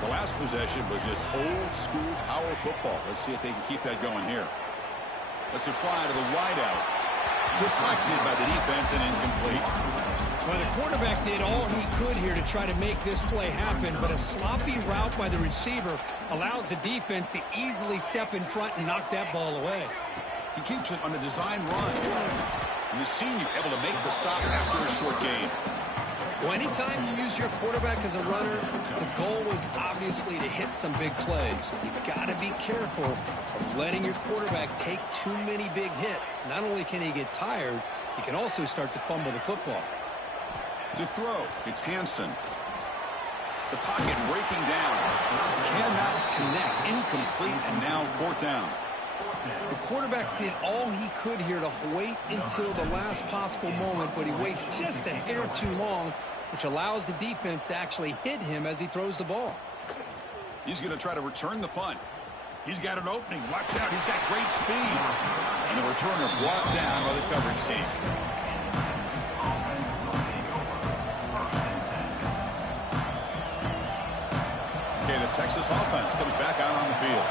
The last possession was just old-school power football. Let's see if they can keep that going here. Let's fly to the wideout. Deflected by the defense and incomplete. Well, the quarterback did all he could here to try to make this play happen, but a sloppy route by the receiver allows the defense to easily step in front and knock that ball away. He keeps it on a design run. And the senior able to make the stop after a short gain. Well, anytime you use your quarterback as a runner, the goal is obviously to hit some big plays. You've got to be careful of letting your quarterback take too many big hits. Not only can he get tired, he can also start to fumble the football. To throw, it's Hansen. The pocket breaking down. Cannot connect. Incomplete, and now 4th down. The quarterback did all he could here to wait until the last possible moment, but he waits just a hair too long, which allows the defense to actually hit him as he throws the ball. He's going to try to return the punt. He's got an opening. Watch out. He's got great speed. And the returner brought down by the coverage team. Okay, the Texas offense comes back out on the field.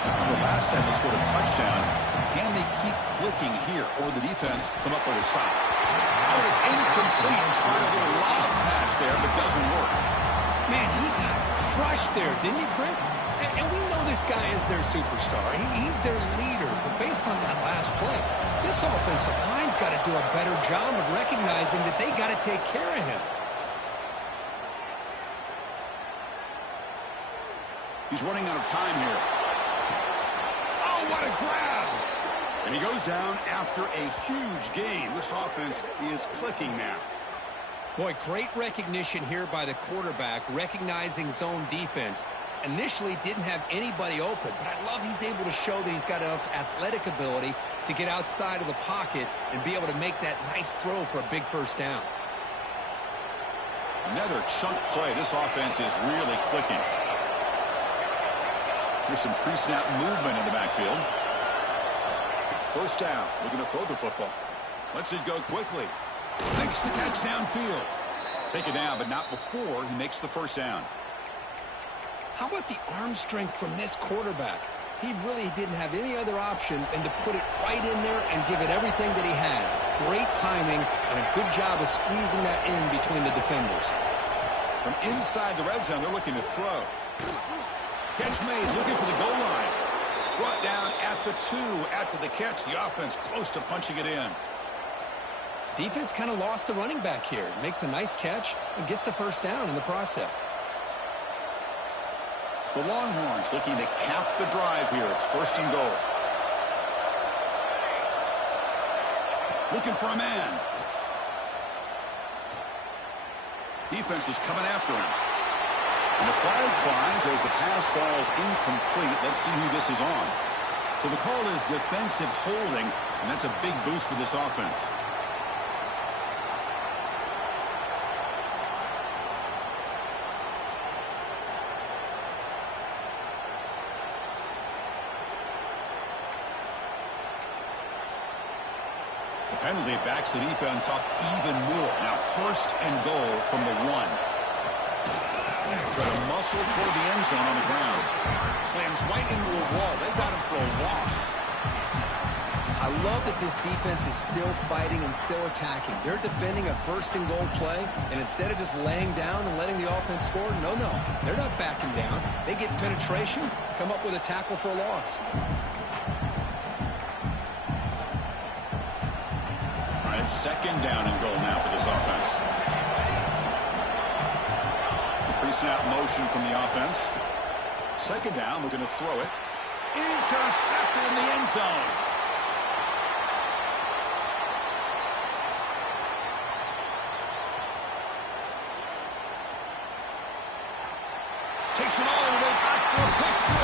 The last time they scored a touchdown. Can they keep clicking here, or the defense come up with a stop? Oh, it's incomplete. Tried a little lob pass there, but doesn't work. Man, he got crushed there, didn't he, Chris? And we know this guy is their superstar. He's their leader. But based on that last play, this offensive line's got to do a better job of recognizing that they got to take care of him. He's running out of time here. Oh, what a grab! And he goes down after a huge gain. This offense is clicking now. Boy, great recognition here by the quarterback, recognizing zone defense. Initially didn't have anybody open, but I love he's able to show that he's got enough athletic ability to get outside of the pocket and be able to make that nice throw for a big 1st down. Another chunk play. This offense is really clicking. There's some pre-snap movement in the backfield. First down. Looking to throw the football. Lets it go quickly. Makes the catch downfield. Take it down, but not before he makes the first down. How about the arm strength from this quarterback? He really didn't have any other option than to put it right in there and give it everything that he had. Great timing and a good job of squeezing that in between the defenders. From inside the red zone, they're looking to throw. Catch made, looking for the goal line. Brought down at the 2 after the catch. The offense close to punching it in. Defense kind of lost the running back here. Makes a nice catch and gets the first down in the process. The Longhorns looking to cap the drive here. It's first and goal. Looking for a man. Defense is coming after him. And the flag flies as the pass falls incomplete. Let's see who this is on. So the call is defensive holding, and that's a big boost for this offense. The penalty backs the defense up even more. Now first and goal from the 1. Try to muscle toward the end zone on the ground. Slams right into a wall. They've got him for a loss. I love that this defense is still fighting and still attacking. They're defending a first and goal play, and instead of just laying down and letting the offense score, no, they're not backing down. They get penetration, come up with a tackle for a loss. All right, second down and goal now for this offense. Pre-snap motion from the offense. Second down, looking to throw it. Intercepted in the end zone. Takes it all the way back for a pick 6.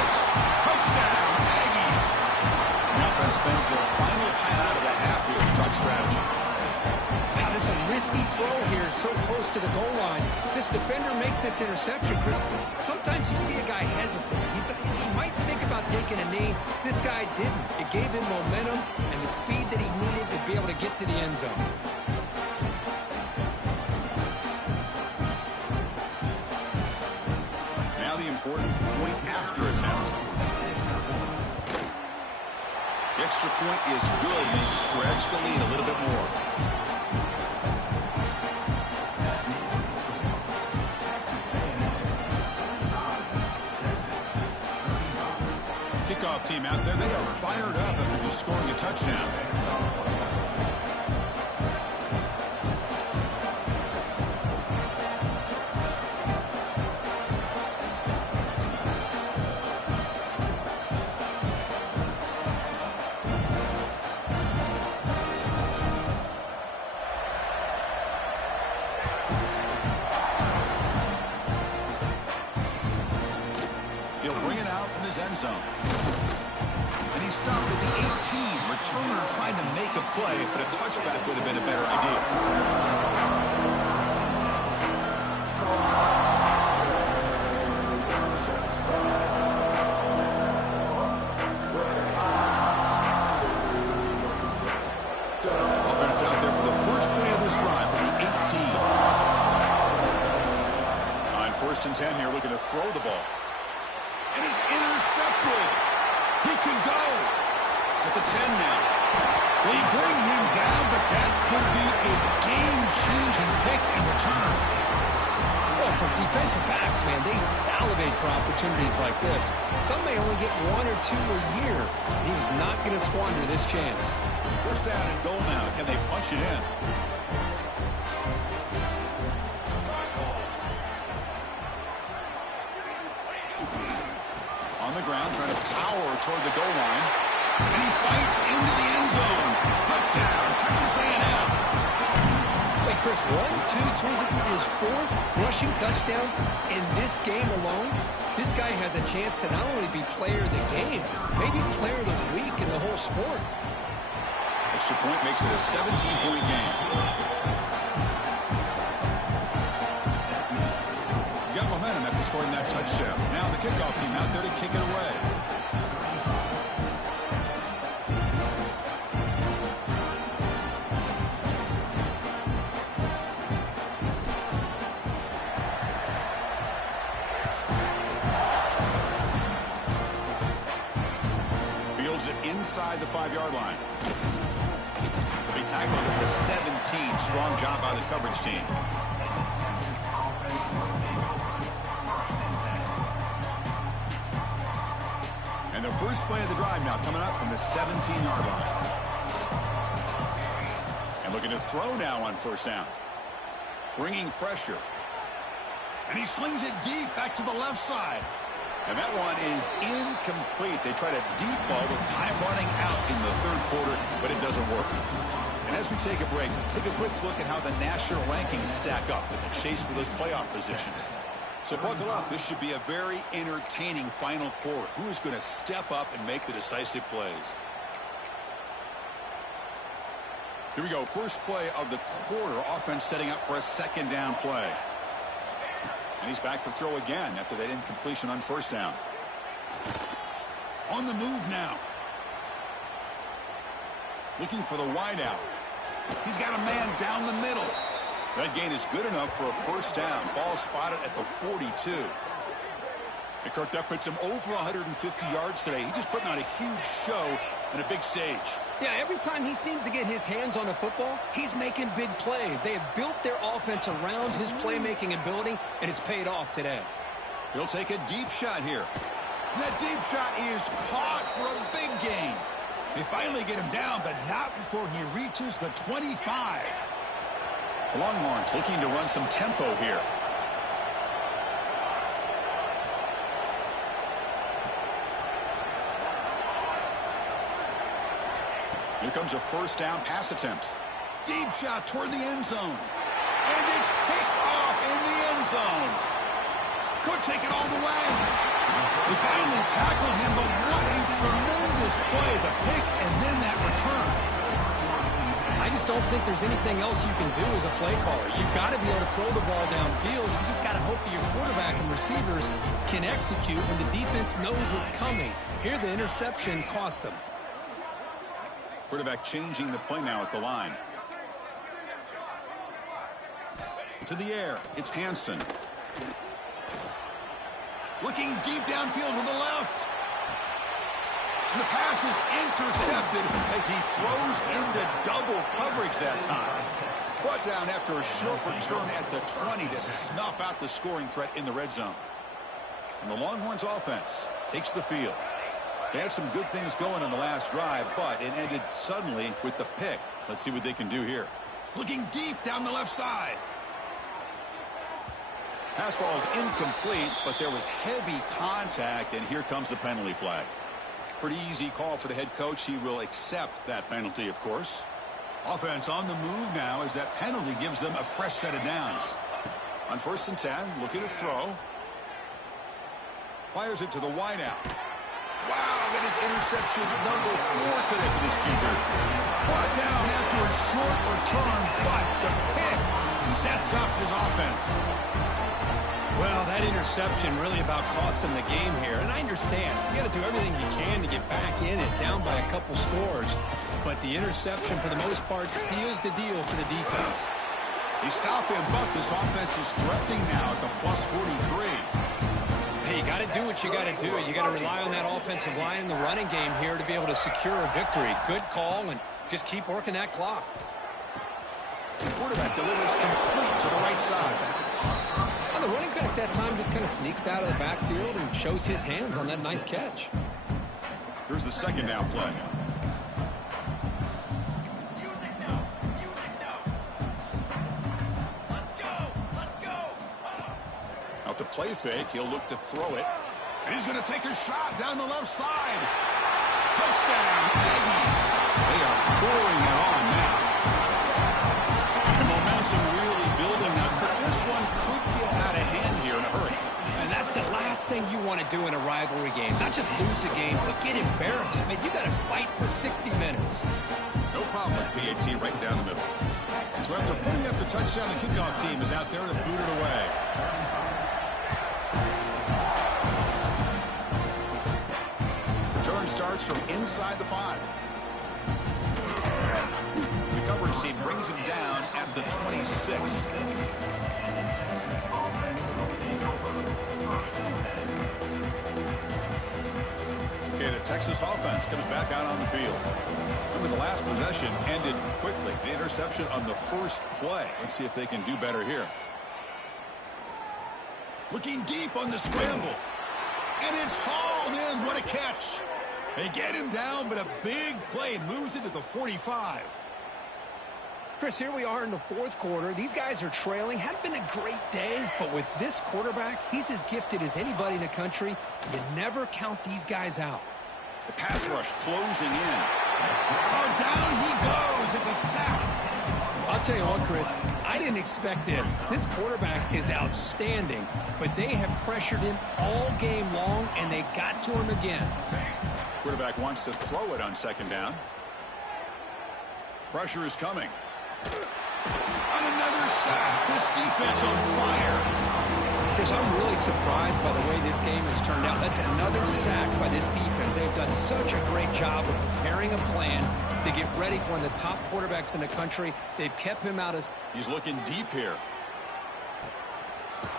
Touchdown, Aggies. The offense spends their final timeout of the half here to talk strategy. Wow, this is a risky throw here, so close to the goal line. This defender makes this interception, Chris. Sometimes you see a guy hesitate. He might think about taking a knee. This guy didn't. It gave him momentum and the speed that he needed to be able to get to the end zone. Now the important point after attempt. The extra point is good. They stretch the lead a little bit more. Kickoff team out there. They are fired up after just scoring a touchdown. He'll bring it out from his end zone. And he stopped at the 18. Returner trying to make a play, but a touchback would have been a better idea. Offense out there for the first play of this drive from the 18. On first and 10 here, looking to throw the ball. And he's intercepted. He can go. At the 10 now. They bring him down, but that could be a game-changing pick and return. Well, for defensive backs, man, they salivate for opportunities like this. Some may only get 1 or 2 a year. He was not going to squander this chance. First down and goal now. Can they punch it in? On the ground, trying to power toward the goal line. And he fights into the end zone. Touchdown, Texas A&M. Wait, Chris, 1, 2, 3. This is his 4th rushing touchdown in this game alone. This guy has a chance to not only be player of the game, maybe player of the week in the whole sport. Extra point makes it a 17-point game. Got momentum after scoring that touchdown. Now the kickoff team out there to kick it away. inside the 5-yard line. They tackled at the 17. Strong job by the coverage team. And the first play of the drive now coming up from the 17-yard line. And looking to throw now on first down. Bringing pressure. And he slings it deep back to the left side. And that one is incomplete. They tried a deep ball with time running out in the third quarter, but it doesn't work. And as we take a break, take a quick look at how the national rankings stack up in the chase for those playoff positions. So buckle up. This should be a very entertaining final quarter. Who is going to step up and make the decisive plays? Here we go. First play of the quarter. Offense setting up for a second down play. And he's back to throw again after that incompletion on first down. On the move now. Looking for the wideout. He's got a man down the middle. That gain is good enough for a first down. Ball spotted at the 42. And Kirk, that puts him over 150 yards today. He's just putting on a huge show and a big stage. Yeah, every time he seems to get his hands on a football, he's making big plays. They have built their offense around his playmaking ability, and it's paid off today. He'll take a deep shot here. That deep shot is caught for a big gain. They finally get him down, but not before he reaches the 25. The Longhorns looking to run some tempo here. Here comes a first down pass attempt. Deep shot toward the end zone. And it's picked off in the end zone. Could take it all the way. They finally tackle him, but what a tremendous play. The pick and then that return. I just don't think there's anything else you can do as a play caller. You've got to be able to throw the ball downfield. You just got to hope that your quarterback and receivers can execute when the defense knows it's coming. Here, the interception cost them. Quarterback changing the play now at the line. To the air, it's Hansen. Looking deep downfield to the left. And the pass is intercepted as he throws into double coverage that time. Brought down after a short return at the 20 to snuff out the scoring threat in the red zone. And the Longhorns offense takes the field. They had some good things going on the last drive, but it ended suddenly with the pick. Let's see what they can do here. Looking deep down the left side. Pass ball is incomplete, but there was heavy contact, and here comes the penalty flag. Pretty easy call for the head coach. He will accept that penalty, of course. Offense on the move now as that penalty gives them a fresh set of downs. On 1st and 10, looking to throw. Fires it to the wideout. Wow, that is interception number 4 today for this QB. Brought down after a short return, but the pick sets up his offense. Well, that interception really about cost him the game here. And I understand. You got to do everything you can to get back in it, down by a couple scores. But the interception, for the most part, seals the deal for the defense. He stopped him, but this offense is threatening now at the plus 43. Hey, you got to do what you got to do. You got to rely on that offensive line in the running game here to be able to secure a victory. Good call, and just keep working that clock. The quarterback delivers complete to the right side. And the running back that time just kind of sneaks out of the backfield and shows his hands on that nice catch. Here's the second down play. Off the play fake, he'll look to throw it. And he's going to take a shot down the left side. Touchdown, Aggies. They are pouring it on now. The momentum really building now. This one could get out of hand here in a hurry. And that's the last thing you want to do in a rivalry game. Not just lose the game, but get embarrassed. I mean, you got to fight for 60 minutes. No problem with PAT right down the middle. So after putting up the touchdown, the kickoff team is out there to boot it away. Return starts from inside the 5. The coverage team brings him down at the 26. Okay, the Texas offense comes back out on the field. Remember, the last possession ended quickly. The interception on the first play. Let's see if they can do better here. Looking deep on the scramble. And it's hauled in. What a catch. They get him down, but a big play moves into the 45. Chris, here we are in the fourth quarter. These guys are trailing. Hadn't been a great day, but with this quarterback, he's as gifted as anybody in the country. You never count these guys out. The pass rush closing in. Oh, down he goes. It's a sack. I'll tell you what, Chris, I didn't expect this. This quarterback is outstanding, but they have pressured him all game long, and they got to him again. Quarterback wants to throw it on second down. Pressure is coming. On another sack. This defense on fire. Chris, I'm really surprised by the way this game has turned out. That's another sack by this defense. They've done such a great job of preparing a plan to get ready for one of the top quarterbacks in the country. They've kept him out of... He's looking deep here.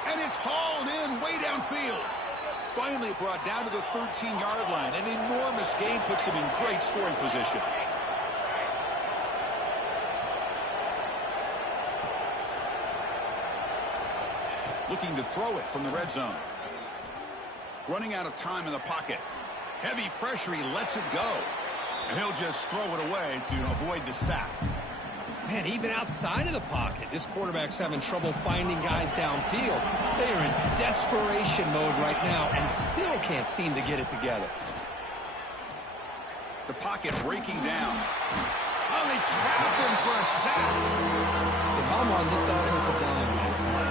And it's hauled in way downfield. Finally brought down to the 13-yard line. An enormous gain puts him in great scoring position. Looking to throw it from the red zone. Running out of time in the pocket. Heavy pressure, he lets it go. And he'll just throw it away to avoid the sack. Man, even outside of the pocket, this quarterback's having trouble finding guys downfield. They are in desperation mode right now and still can't seem to get it together. The pocket breaking down. Oh, they trap him for a sack. If I'm on this offensive line,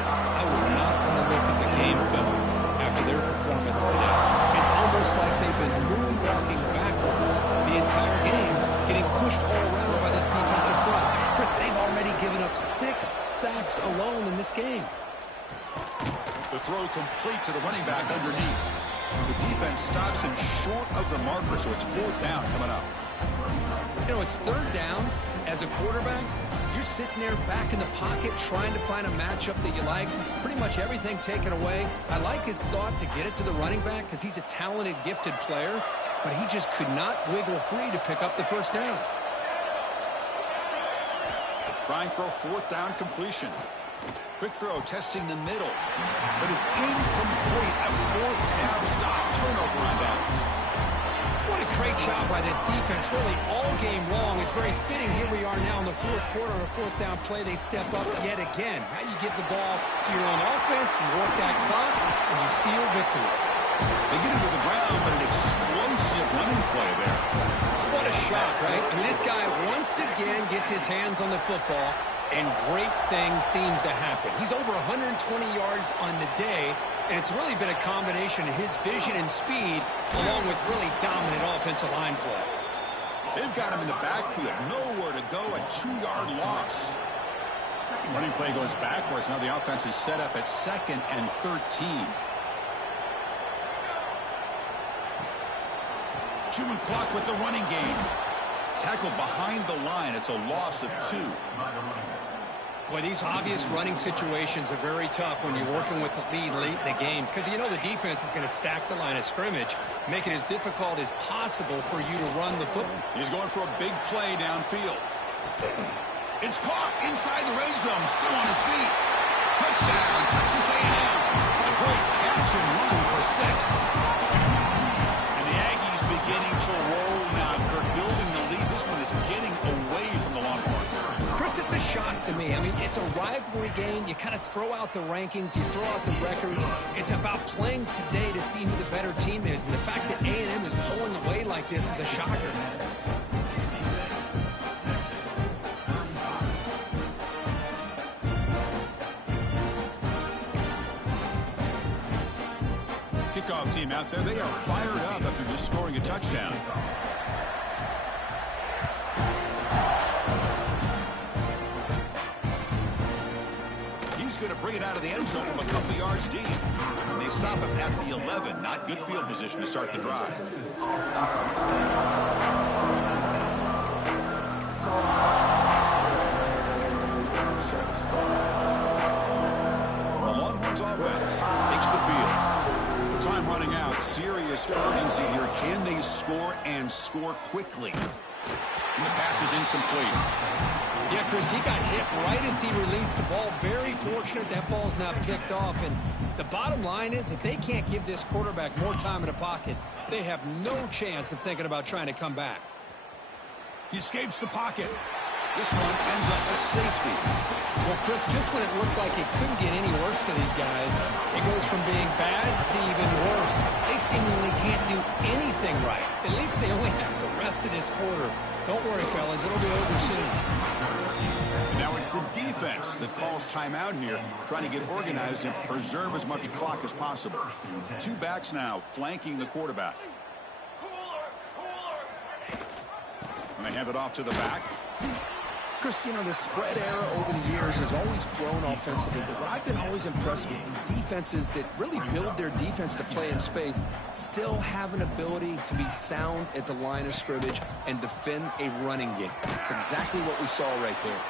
I would not want to look at the game film after their performance today. It's almost like they've been moonwalking backwards the entire game, getting pushed all around by this defensive front. Chris, they've already given up 6 sacks alone in this game. The throw complete to the running back underneath. The defense stops him short of the marker, so it's 4th down coming up. You know, it's 3rd down. As a quarterback, you're sitting there back in the pocket trying to find a matchup that you like. Pretty much everything taken away. I like his thought to get it to the running back because he's a talented, gifted player, but he just could not wiggle free to pick up the 1st down. Trying for a 4th down completion. Quick throw testing the middle, but it's incomplete. A 4th down stop. Turnover on downs. What a great job by this defense, really all game long. It's very fitting. Here we are now in the 4th quarter on a 4th down play. They step up yet again. Now you give the ball to your own offense, you work that clock, and you seal victory. They get it to the ground, but an explosive running play there. What a shot, right? I mean, this guy once again gets his hands on the football, and great things seems to happen. He's over 120 yards on the day, and it's really been a combination of his vision and speed along with really dominant offensive line play. They've got him in the backfield. Nowhere to go. A 2-yard loss. Running play goes backwards. Now the offense is set up at 2nd and 13. Chewing clock with the running game. Tackle behind the line. It's a loss of 2. Boy, these obvious running situations are very tough when you're working with the lead late in the game because you know the defense is going to stack the line of scrimmage, make it as difficult as possible for you to run the football. He's going for a big play downfield. It's caught inside the red zone, still on his feet. Touchdown, Texas A&M. A great catch and run for 6. And the Aggies beginning to roll now. Kirk building the lead. This one is getting away from the Longhorns. Chris, it's a shock to me. I mean, it's a rivalry game. You kind of throw out the rankings. You throw out the records. It's about playing today to see who the better team is. And the fact that A&M is pulling away like this is a shocker. Kickoff team out there. They are fired up after just scoring a touchdown. He's going to bring it out of the end zone from a couple yards deep. And they stop him at the 11. Not good field position to start the drive. The Longhorns offense takes the field. Time running out. Serious urgency here. Can they score and score quickly? And the pass is incomplete. Yeah, Chris, he got hit right as he released the ball. Very fortunate that ball's not picked off. And the bottom line is that they can't give this quarterback more time in the pocket. They have no chance of thinking about trying to come back. He escapes the pocket. This one ends up a safety. Well, Chris, just when it looked like it couldn't get any worse for these guys, it goes from being bad to even worse. They seemingly can't do anything right. At least they only have the rest of this quarter. Don't worry, fellas. It'll be over soon. Now it's the defense that calls timeout here, trying to get organized and preserve as much clock as possible. Two backs now flanking the quarterback. And they hand it off to the back. Chris, you know, the spread era over the years has always grown offensively, but what I've been always impressed with defenses that really build their defense to play in space still have an ability to be sound at the line of scrimmage and defend a running game. It's exactly what we saw right there.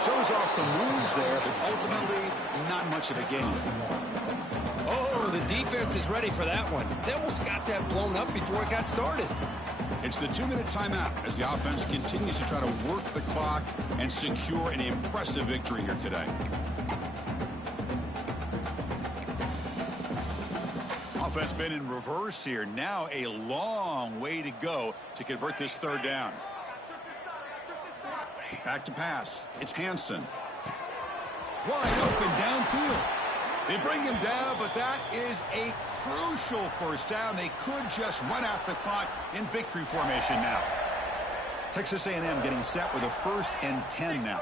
Shows off the moves there, but ultimately not much of a game. Oh, the defense is ready for that one. They almost got that blown up before it got started. It's the 2-minute timeout as the offense continues to try to work the clock and secure an impressive victory here today. Offense been in reverse here. Now a long way to go to convert this third down. Back to pass. It's Hansen. Wide open downfield. They bring him down, but that is a crucial first down. They could just run out the clock in victory formation now. Texas A&M getting set with a 1st and 10 now.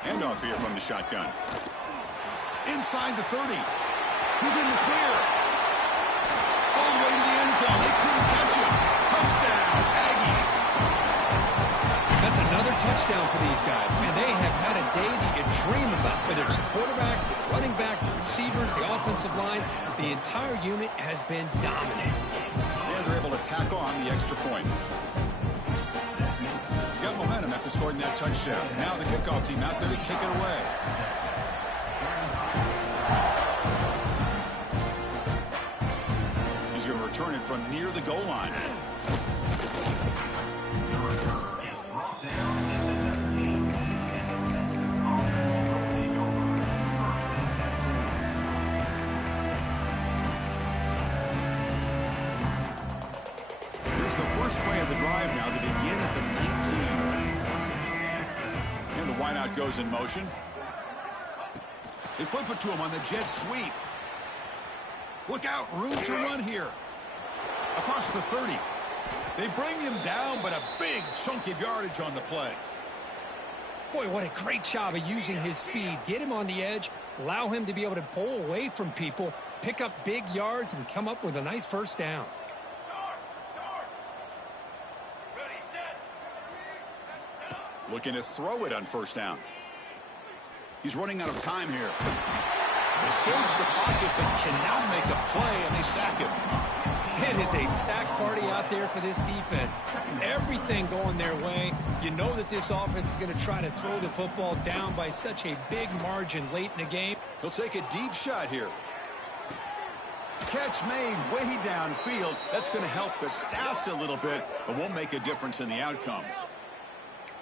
Handoff here from the shotgun. Inside the 30. He's in the clear. All the way to the end zone. They couldn't catch him. Touchdown, Aggies. That's another touchdown for these guys. Man, they have had a day that you dream about. Whether it's the quarterback, the running back, the receivers, the offensive line, the entire unit has been dominant. And they're able to tack on the extra point. Got momentum after scoring that touchdown. Now the kickoff team out there to kick it away. He's going to return it from near the goal line. First play of the drive now to begin at the 19. And the wideout goes in motion. They flip it to him on the jet sweep. Look out, room to run here. Across the 30. They bring him down, but a big chunk of yardage on the play. Boy, what a great job of using his speed. Get him on the edge, allow him to be able to pull away from people, pick up big yards, and come up with a nice first down. Looking to throw it on first down. He's running out of time here. Escapes the pocket, but cannot make a play, and they sack him. It is a sack party out there for this defense. Everything going their way. You know that this offense is going to try to throw the football down by such a big margin late in the game. He'll take a deep shot here. Catch made way downfield. That's going to help the stats a little bit, but won't make a difference in the outcome.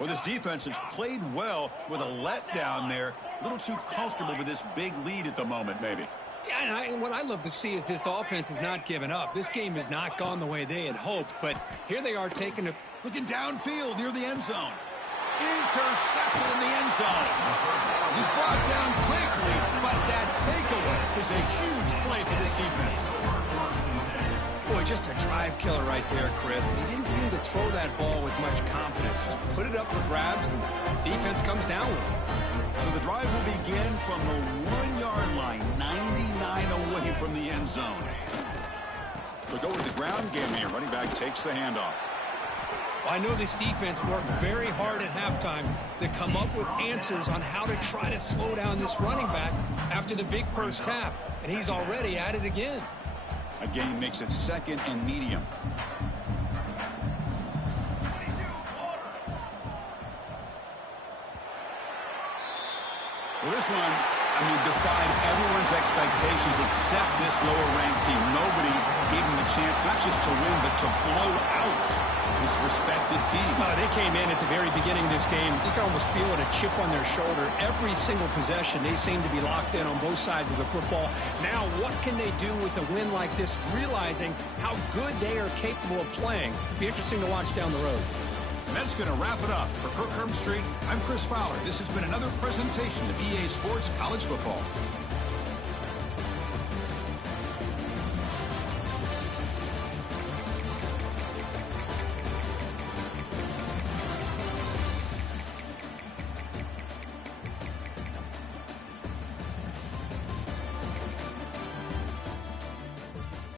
Well, this defense has played well with a letdown there. A little too comfortable with this big lead at the moment, maybe. Yeah, and what I love to see is this offense has not given up. This game has not gone the way they had hoped, but here they are taking a... Looking downfield near the end zone. Intercepted in the end zone. He's brought down quickly, but that takeaway is a huge play for this defense. Boy, just a drive killer right there, Chris. And he didn't seem to throw that ball with much confidence. Just put it up for grabs, and defense comes down with it. So the drive will begin from the 1-yard line, 99 away from the end zone. They'll go with the ground game here. Running back takes the handoff. Well, I know this defense worked very hard at halftime to come up with answers on how to try to slow down this running back after the big first half. And he's already at it again. Again, makes it 2nd and medium. Well, this one I mean, defied everyone's expectations except this lower-ranked team. Nobody gave them the chance not just to win, but to blow out this respected team. They came in at the very beginning of this game. You can almost feel it, a chip on their shoulder. Every single possession, they seem to be locked in on both sides of the football. Now, what can they do with a win like this, realizing how good they are capable of playing? Be interesting to watch down the road. And that's going to wrap it up. For Kirk Herbstreit, I'm Chris Fowler. This has been another presentation of EA Sports College Football.